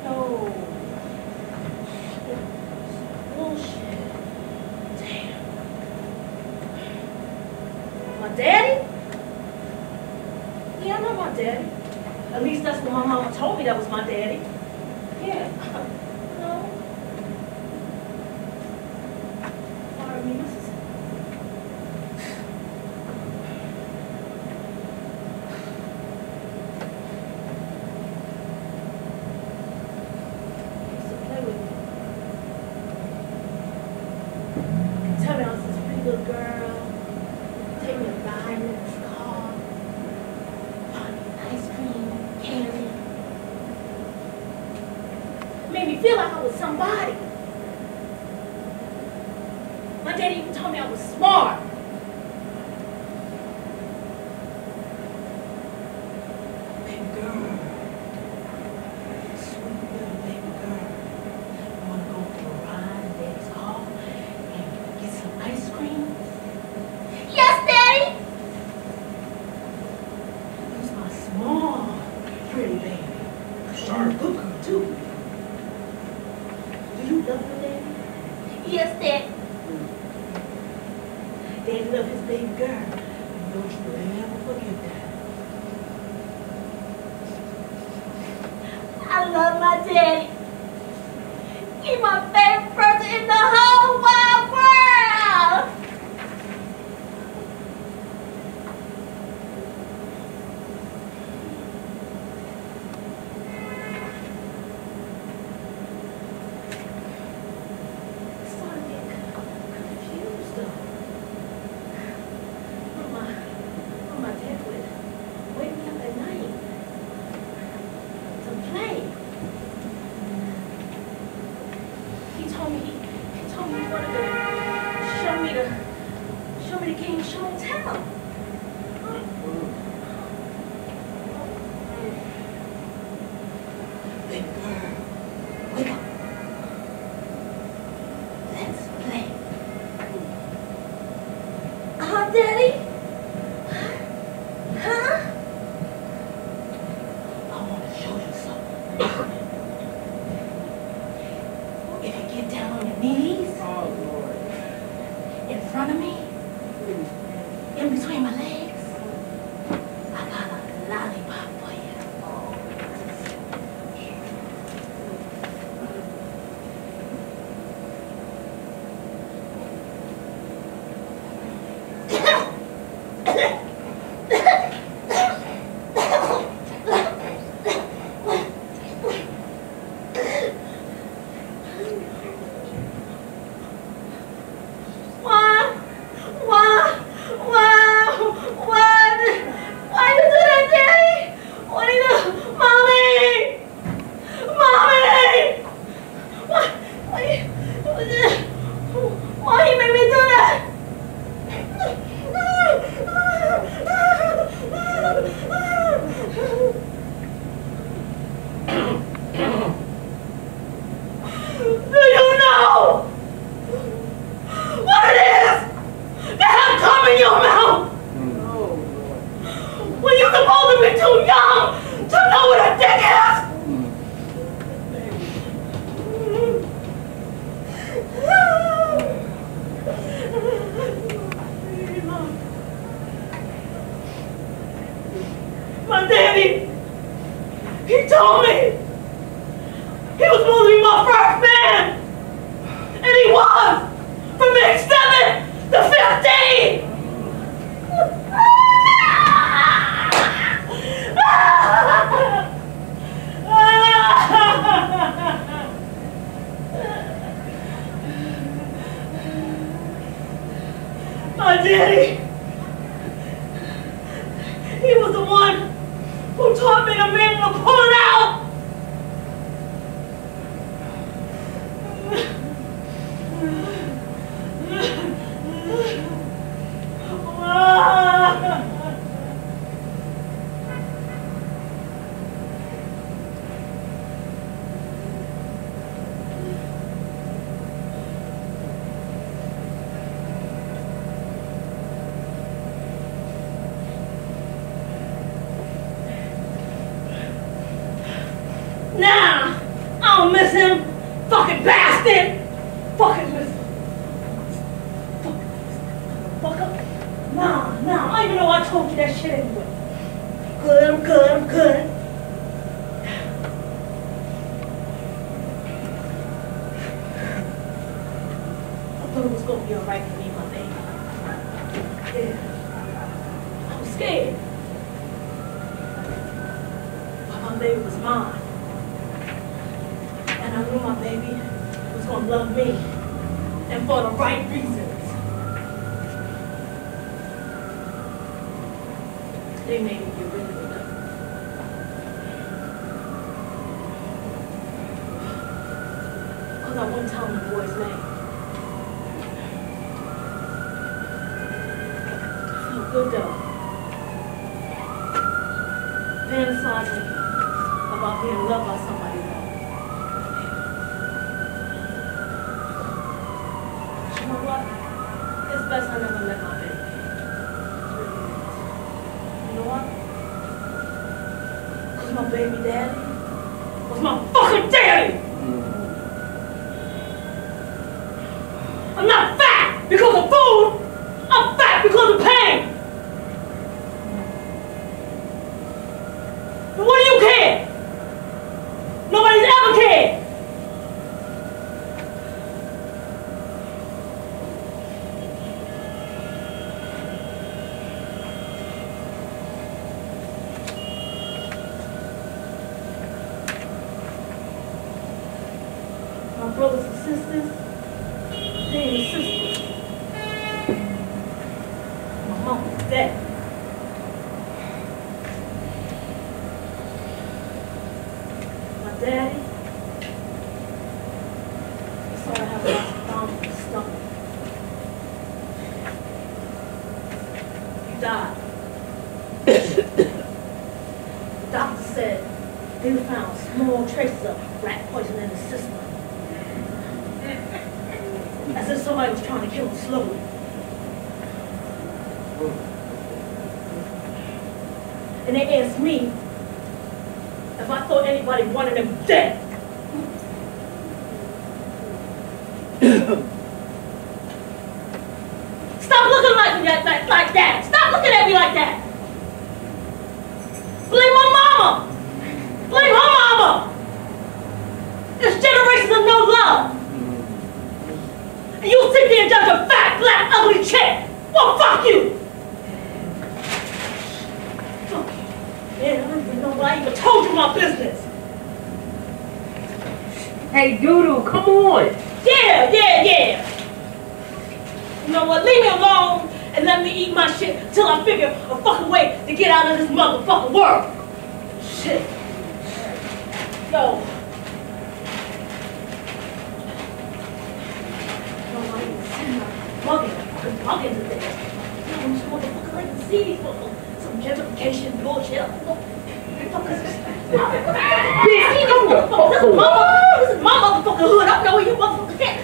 No. Bullshit. Damn. My daddy? Yeah, I know my daddy. At least that's what my mama told me that was my daddy. Yeah. No. Pardon me, Mrs. Used to play with me. Tell me I was this pretty little girl. Take me a ride in his car. Buy me ice cream, candy. Made me feel like I was somebody. My daddy even told me I was smart. Baby girl. Sweet little baby girl. You wanna go for a ride in Daddy's car and get some ice cream? Yes, Daddy! Who's my small, pretty baby? Sorry, good girl, too. Do you love your daddy? Yes, Dad. Daddy loved his baby girl. And don't you ever forget that. I love my daddy. He's my favorite person in the whole wide world. Started getting confused though. When my dad would wake me up at night to play. He told me he wanted to show me the game show and tell. Big girl, wake up. Let's play. Daddy? Huh? I want to show you something. If you get down on your knees, in front of me, in between my legs, I got a lollipop for you. My daddy, he told me he was supposed to be my first man. And he was, from age 7 to 15. My daddy, he was the one who taught me to make to pull it out. Nah, I don't miss him. Fucking bastard. Fucking miss him. Fuck up. Nah, I don't even know I told you that shit anyway. I'm good. I thought it was gonna be alright for me, my baby. Yeah. I was scared. But my baby was mine. And I knew my baby was gonna love me, and for the right reasons. They made me get rid of it. Because I wouldn't tell them the boy's name. I felt good though. Fantasizing about being loved by somebody else. You know what? It's best I never met my baby. You know what? Because my baby daddy was my fucking daddy! I'm not fat because of food! I'm fat because of pain! But what do you care? Nobody's ever cared! My brothers and sisters, they ain't sisters. My mom was dead. My daddy, he started having lots of problems with his stomach. He died. The doctor said they found small traces of rat poison in his system. As if somebody was trying to kill him slowly. And they asked me if I thought anybody wanted him dead. Stop looking like that. Stop looking at me like that. Blame my mama. Blame her mama. It's generations of no love. And you sit there and judge a fat, black, ugly chick. Well, fuck you. Yeah, I don't even know why I even told you my business. Hey, Doodoo, come on. Yeah. You know what? Leave me alone and let me eat my shit till I figure a fucking way to get out of this motherfucking world. Shit. Yo. Mugging today. This motherfucker like to see these motherfuckers. Some gentrification bullshit. This is my motherfucking hood. I don't know where you motherfuckers at.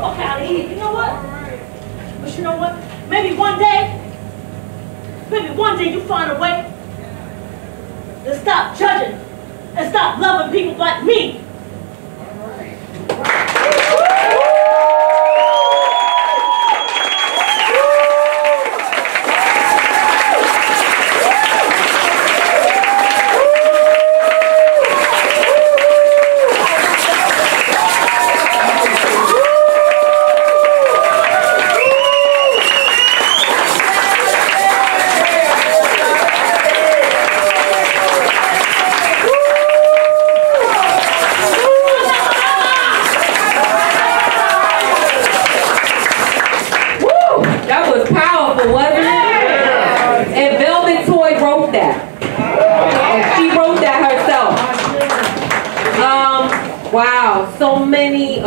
Fuck out of here. You know what? But you know what? Maybe one day you find a way to stop judging and stop loving people like me.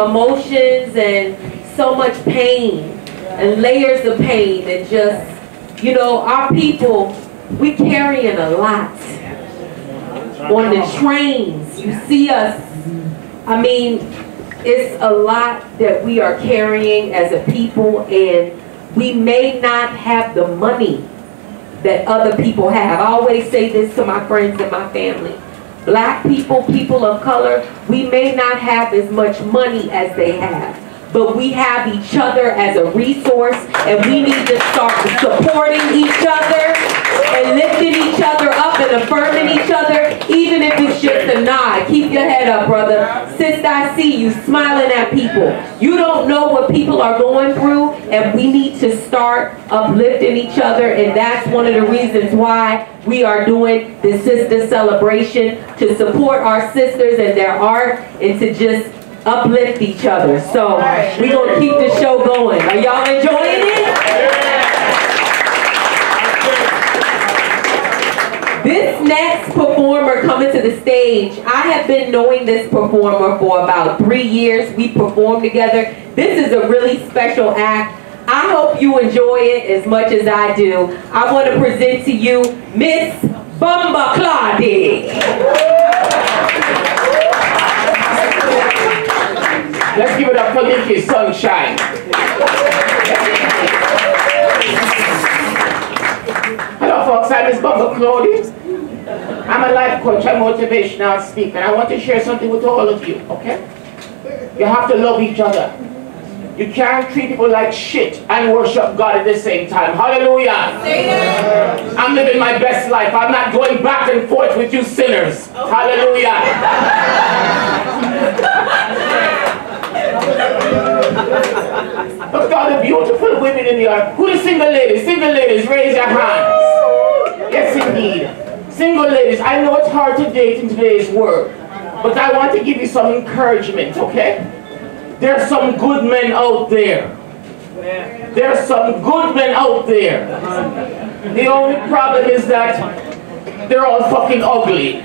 emotions and so much pain and layers of pain and just, you know, our people, we carrying a lot. On the trains, you see us, I mean, it's a lot that we are carrying as a people, and we may not have the money that other people have. I always say this to my friends and my family. Black people, people of color, we may not have as much money as they have, but we have each other as a resource, and we need to start supporting each other and lifting each other up and affirming each other, even if it's just a nod. Keep your head up, brother. Sister, I see you smiling at people. You don't know what people are going through, and we need to start uplifting each other, and that's one of the reasons why we are doing the Sistah Celebration, to support our sisters and their art, and to just uplift each other. So we're going to keep the show going. Are y'all enjoying it? This next performer coming to the stage, I have been knowing this performer for about 3 years. We performed together. This is a really special act. I hope you enjoy it as much as I do. I want to present to you Miss Bumba Claudia. Let's give it up for Nikki Sunshine. Hello folks, I'm Miss Bumba Claudia. I'm a life coach and motivational speaker, and I want to share something with all of you, okay? You have to love each other. You can't treat people like shit and worship God at the same time. Hallelujah. I'm living my best life. I'm not going back and forth with you sinners. Hallelujah. Look at all the beautiful women in the earth. Who are single ladies? Single ladies, raise your hands. Yes, indeed. Single ladies, I know it's hard to date in today's world, but I want to give you some encouragement, okay? There's some good men out there. There's some good men out there. The only problem is that they're all fucking ugly.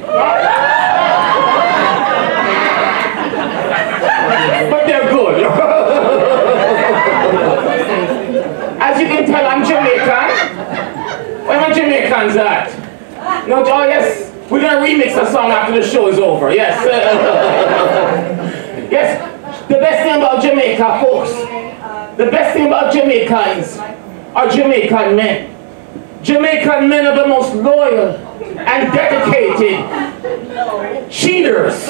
But they're good. As you can tell, I'm Jamaican. Where my Jamaicans at? No, oh yes, we're gonna remix a song after the show is over. Yes. Yes. The best thing about Jamaica, folks, the best thing about Jamaicans are Jamaican men. Jamaican men are the most loyal and dedicated cheaters.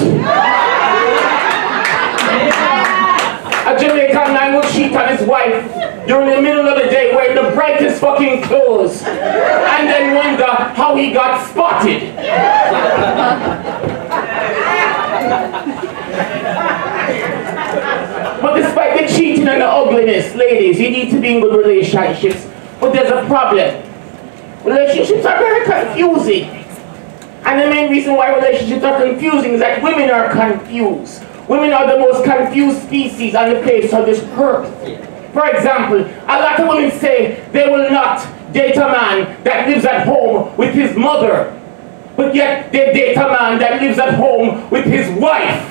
A Jamaican man will cheat on his wife during the middle of the day wearing the brightest fucking clothes and then wonder how he got spotted. But despite the cheating and the ugliness, ladies, you need to be in good relationships. But there's a problem. Relationships are very confusing. And the main reason why relationships are confusing is that women are confused. Women are the most confused species on the face of this earth. For example, a lot of women say they will not date a man that lives at home with his mother, but yet they date a man that lives at home with his wife.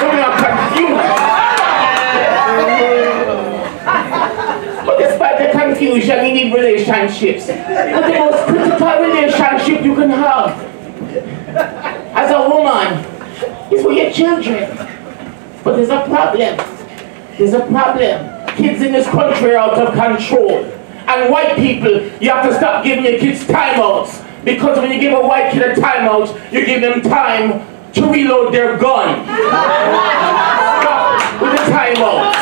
Women are confused. But despite the confusion, you need relationships. But the most critical relationship you can have as a woman is with your children. But there's a problem. There's a problem. Kids in this country are out of control. And white people, you have to stop giving your kids timeouts. Because when you give a white kid a timeout, you give them time to reload their gun. Stop with the timeout.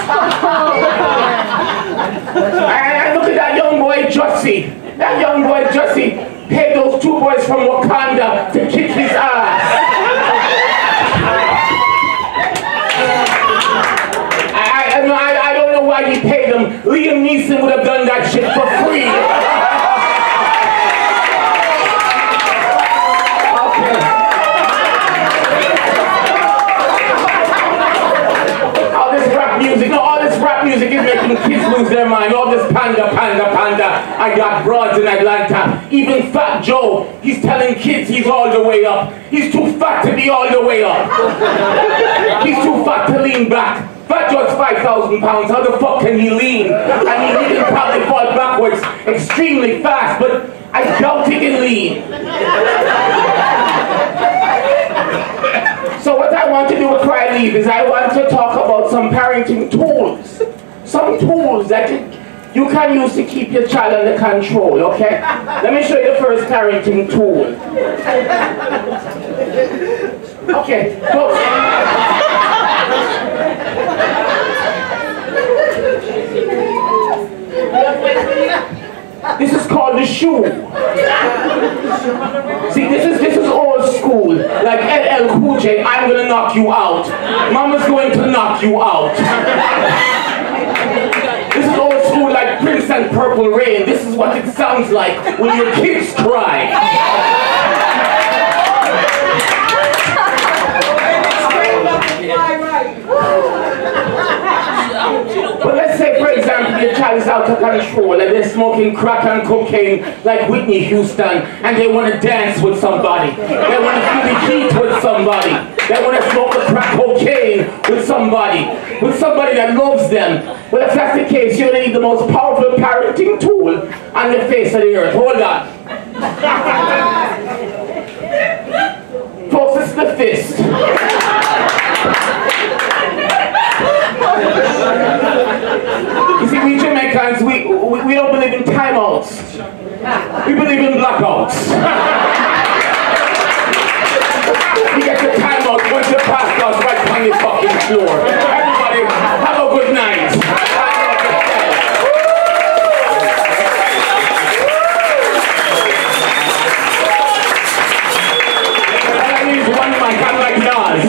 And look at that young boy, Jussie. That young boy, Jussie, paid those 2 boys from Wakanda to kick his ass. I don't know why he paid them. Liam Neeson would have done that shit for free. All this rap music is making kids lose their mind. All this pandering. panda, panda, panda. I got broads in Atlanta. Even Fat Joe, he's telling kids he's all the way up. He's too fat to be all the way up. He's too fat to lean back. Fat Joe's 5,000 pounds. How the fuck can he lean? I mean, he can probably fall backwards extremely fast, but I doubt he can lean. So what I want to do before I leave is I want to talk about some parenting tools. Some tools that you can use to keep your child under control, okay? Let me show you the first parenting tool. Okay, so this is called the shoe. See, this is old school. Like LL Cool J, I'm gonna knock you out. Mama's going to knock you out. This is old school like Prince and Purple Rain. This is what it sounds like when your kids cry. But let's say, for example, your child is out of control and they're smoking crack and cocaine like Whitney Houston and they want to dance with somebody. They want to feel the heat with somebody. They want to smoke the crack cocaine with somebody that loves them. Well, if that's the case, you're going to need the most powerful parenting tool on the face of the earth. Hold on. Folks, this is the fist. You see, we Jamaicans, we don't believe in timeouts. We believe in blackouts. You get your timeout once you pass us right on the fucking floor. Everybody, have a good night. I need one mic, I'm like Nas.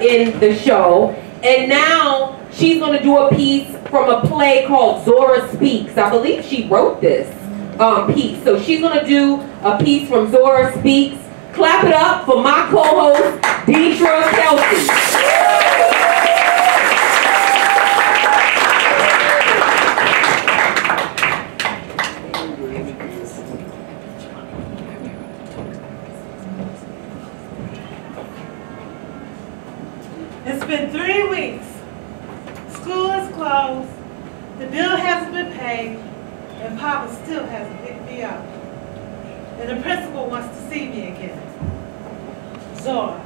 In the show, and now she's going to do a piece from a play called Zora Speaks. I believe she wrote this piece, so she's going to do a piece from Zora Speaks. Clap it up for my co-host, Deidre Kelsey. It's been 3 weeks. School is closed, the bill hasn't been paid, and Papa still hasn't picked me up. And the principal wants to see me again. Zora,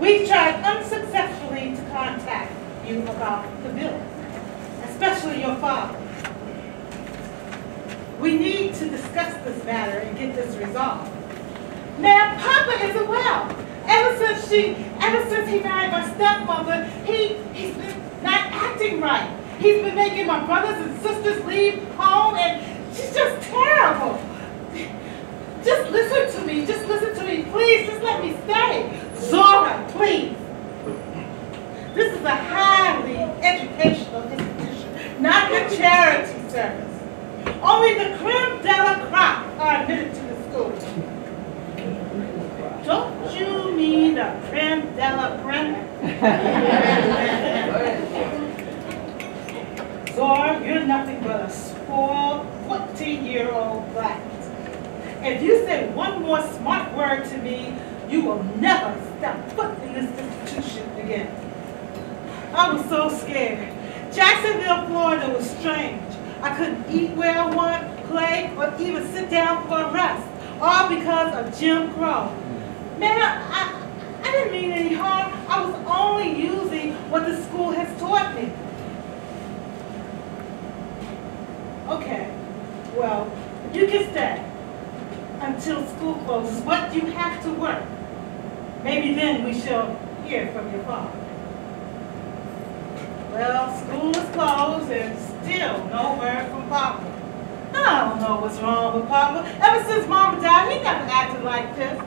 we've tried unsuccessfully to contact you about the bill, especially your father. We need to discuss this matter and get this resolved. Now, Papa isn't well. Ever since he married my stepmother, he's been not acting right. He's been making my brothers and sisters leave home, and she's just terrible. Just listen to me, please, just let me stay. Zora, please. This is a highly educational institution, not a charity service. Only the creme de la crop are admitted to the Don't you mean the creme de la creme? Zora, you're nothing but a spoiled 14-year-old brat. If you say one more smart word to me, you will never step foot in this institution again. I was so scared. Jacksonville, Florida was strange. I couldn't eat where I want, play, or even sit down for a rest, all because of Jim Crow. Man, I didn't mean any harm. I was only using what the school has taught me. Okay, well, you can stay until school closes, but you have to work. Maybe then we shall hear from your father. Well, school is closed and still no word from Papa. I don't know what's wrong with Papa. Ever since Mama died, he never acted like this.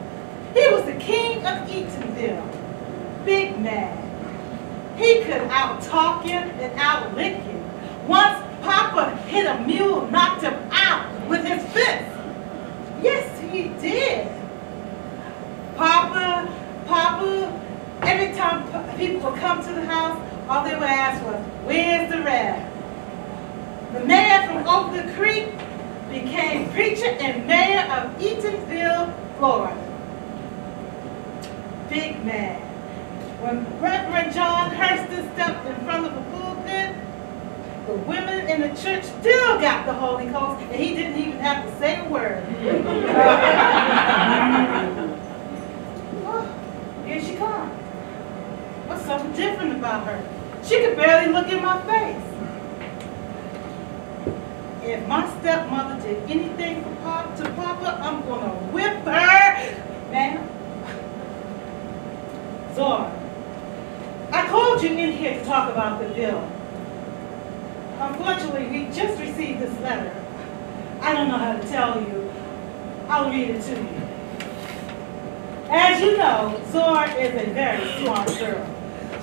He was the king of Eatonville. Big man. He could out-talk you and out-lick you. Once Papa hit a mule, knocked him out with his fist. Yes, he did. Papa, every time people would come to the house, all they would ask was, where's the rab? The man from over the creek became preacher and mayor of Eatonville, Florida. Big man. When Reverend John Hurston stepped in front of the pulpit, the women in the church still got the Holy Ghost, and he didn't even have to say a word. Oh, here she comes. What's so different about her? She could barely look in my face. If my stepmother did anything to Papa, I'm gonna whip her. Ma'am? Zora, I called you in here to talk about the bill. Unfortunately, we just received this letter. I don't know how to tell you. I'll read it to you. As you know, Zora is a very smart girl.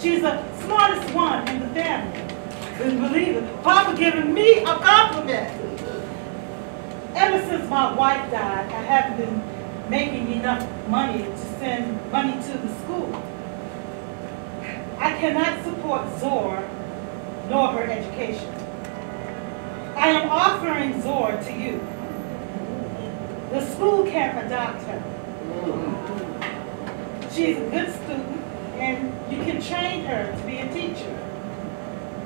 She's the smartest one in the family. Couldn't believe it. Papa giving me a compliment. Ever since my wife died, I haven't been making enough money to send money to the school. I cannot support Zora nor her education. I am offering Zora to you. The school can adopt her. She's a good student, and you can train her to be a teacher.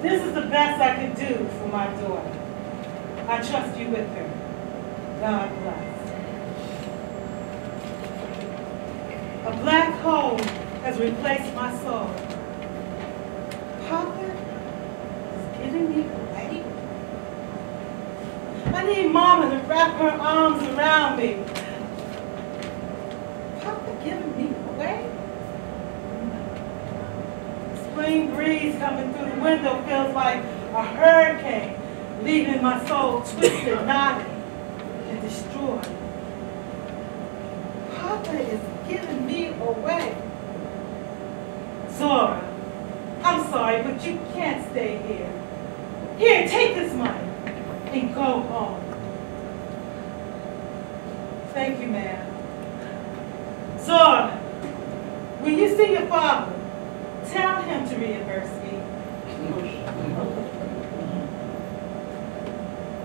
This is the best I can do for my daughter. I trust you with her. God bless. A black hole has replaced my soul. Papa is giving me away. I need Mama to wrap her arms around me. Papa giving me away? Spring breeze coming through the window feels like a hurricane, leaving my soul twisted, knotted, and destroyed. Papa is giving me away. Zora, I'm sorry, but you can't stay here. Here, take this money and go home. Thank you, ma'am. Zora, when you see your father, tell him to reimburse me.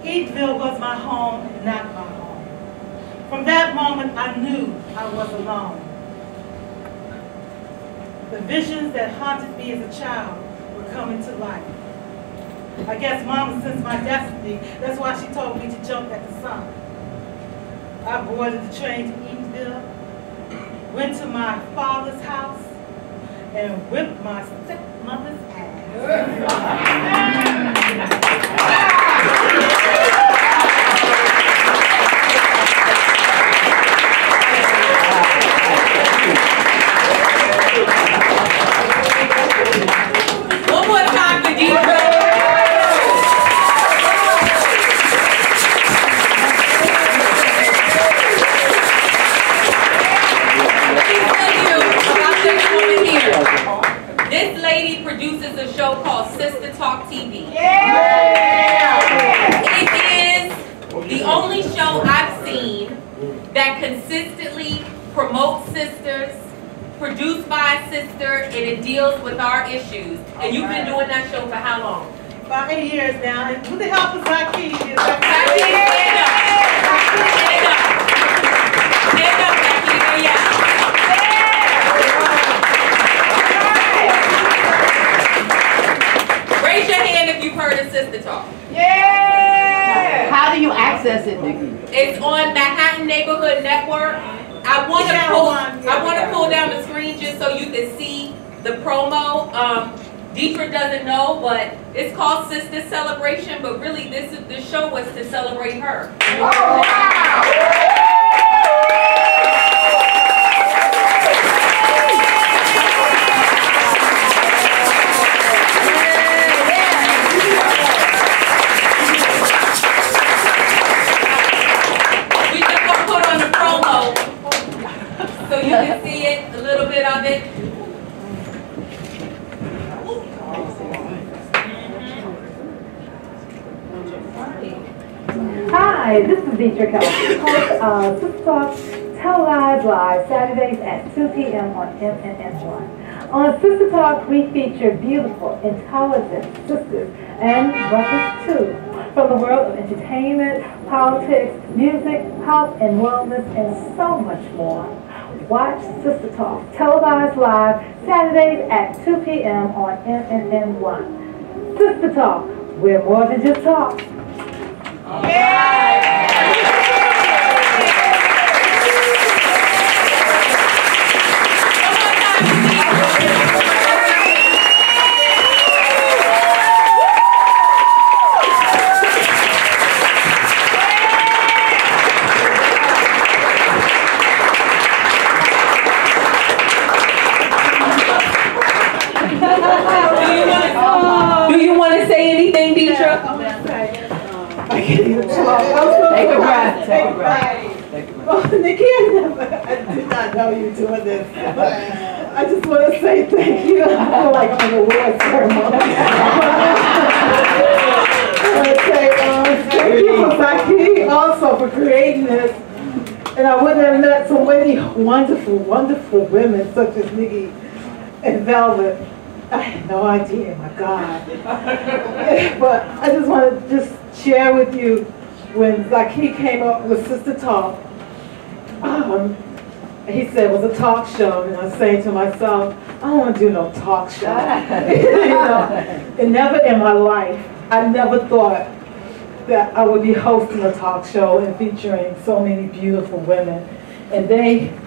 Eatonville was my home and not my home. From that moment, I knew I was alone. The visions that haunted me as a child were coming to life. I guess Mama sensed my destiny. That's why she told me to jump at the sun. I boarded the train to Eatonville, went to my father's house, and whipped my stepmother's ass. One more time for Deidre. This lady produces a show called Sistah Talk TV. It is the only show I've seen that consistently promotes sisters, produced by a sister, and it deals with our issues. And you've been doing that show for how long? About 8 years now. And with the help of Zaki. Stand up. Stand up. Stand up, Zaki. Yeah. Raise your hand if you've heard of Sistah Talk. Yeah! How do you access it, Nikki? It's on Manhattan Neighborhood Network. I want to pull down the screen just so you can see the promo. Deidre doesn't know, but it's called Sistah Celebration, but really the show was to celebrate her. Oh, wow! We just gonna put on the promo so you can see it, a little bit of it. Hi, this is Deidre Kelsey, host of Sistah Talk televised live Saturdays at 2 p.m. on MNN1. On Sistah Talk, we feature beautiful, intelligent sisters and brothers too, from the world of entertainment, politics, music, health and wellness, and so much more. Watch Sistah Talk televised live Saturdays at 2 p.m. on MNN1. Sistah Talk, we're more than just talk. Do you want to say anything, Deidre? Take a breath. Take a breath. Well, Nikki, I did not know you were doing this. I just want to say thank you. I feel like I'm in an award ceremony. I want to say thank you for Zaki also for creating this. And I wouldn't have met so many wonderful, wonderful women such as Nikki and Velvet. I had no idea, my God. But I just want to just share with you, when Zaki came up with Sistah Talk, he said it was a talk show, and I was saying to myself, I don't want to do no talk show. You know, and never in my life, I never thought that I would be hosting a talk show and featuring so many beautiful women. And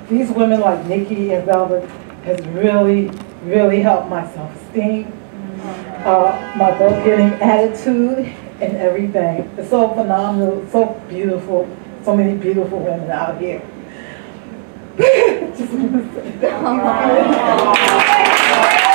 these women like Nikki and Velvet has really, really helped my self-esteem, my book-getting attitude, and everything. It's so phenomenal, so beautiful, so many beautiful women out here. Just want to say thank you.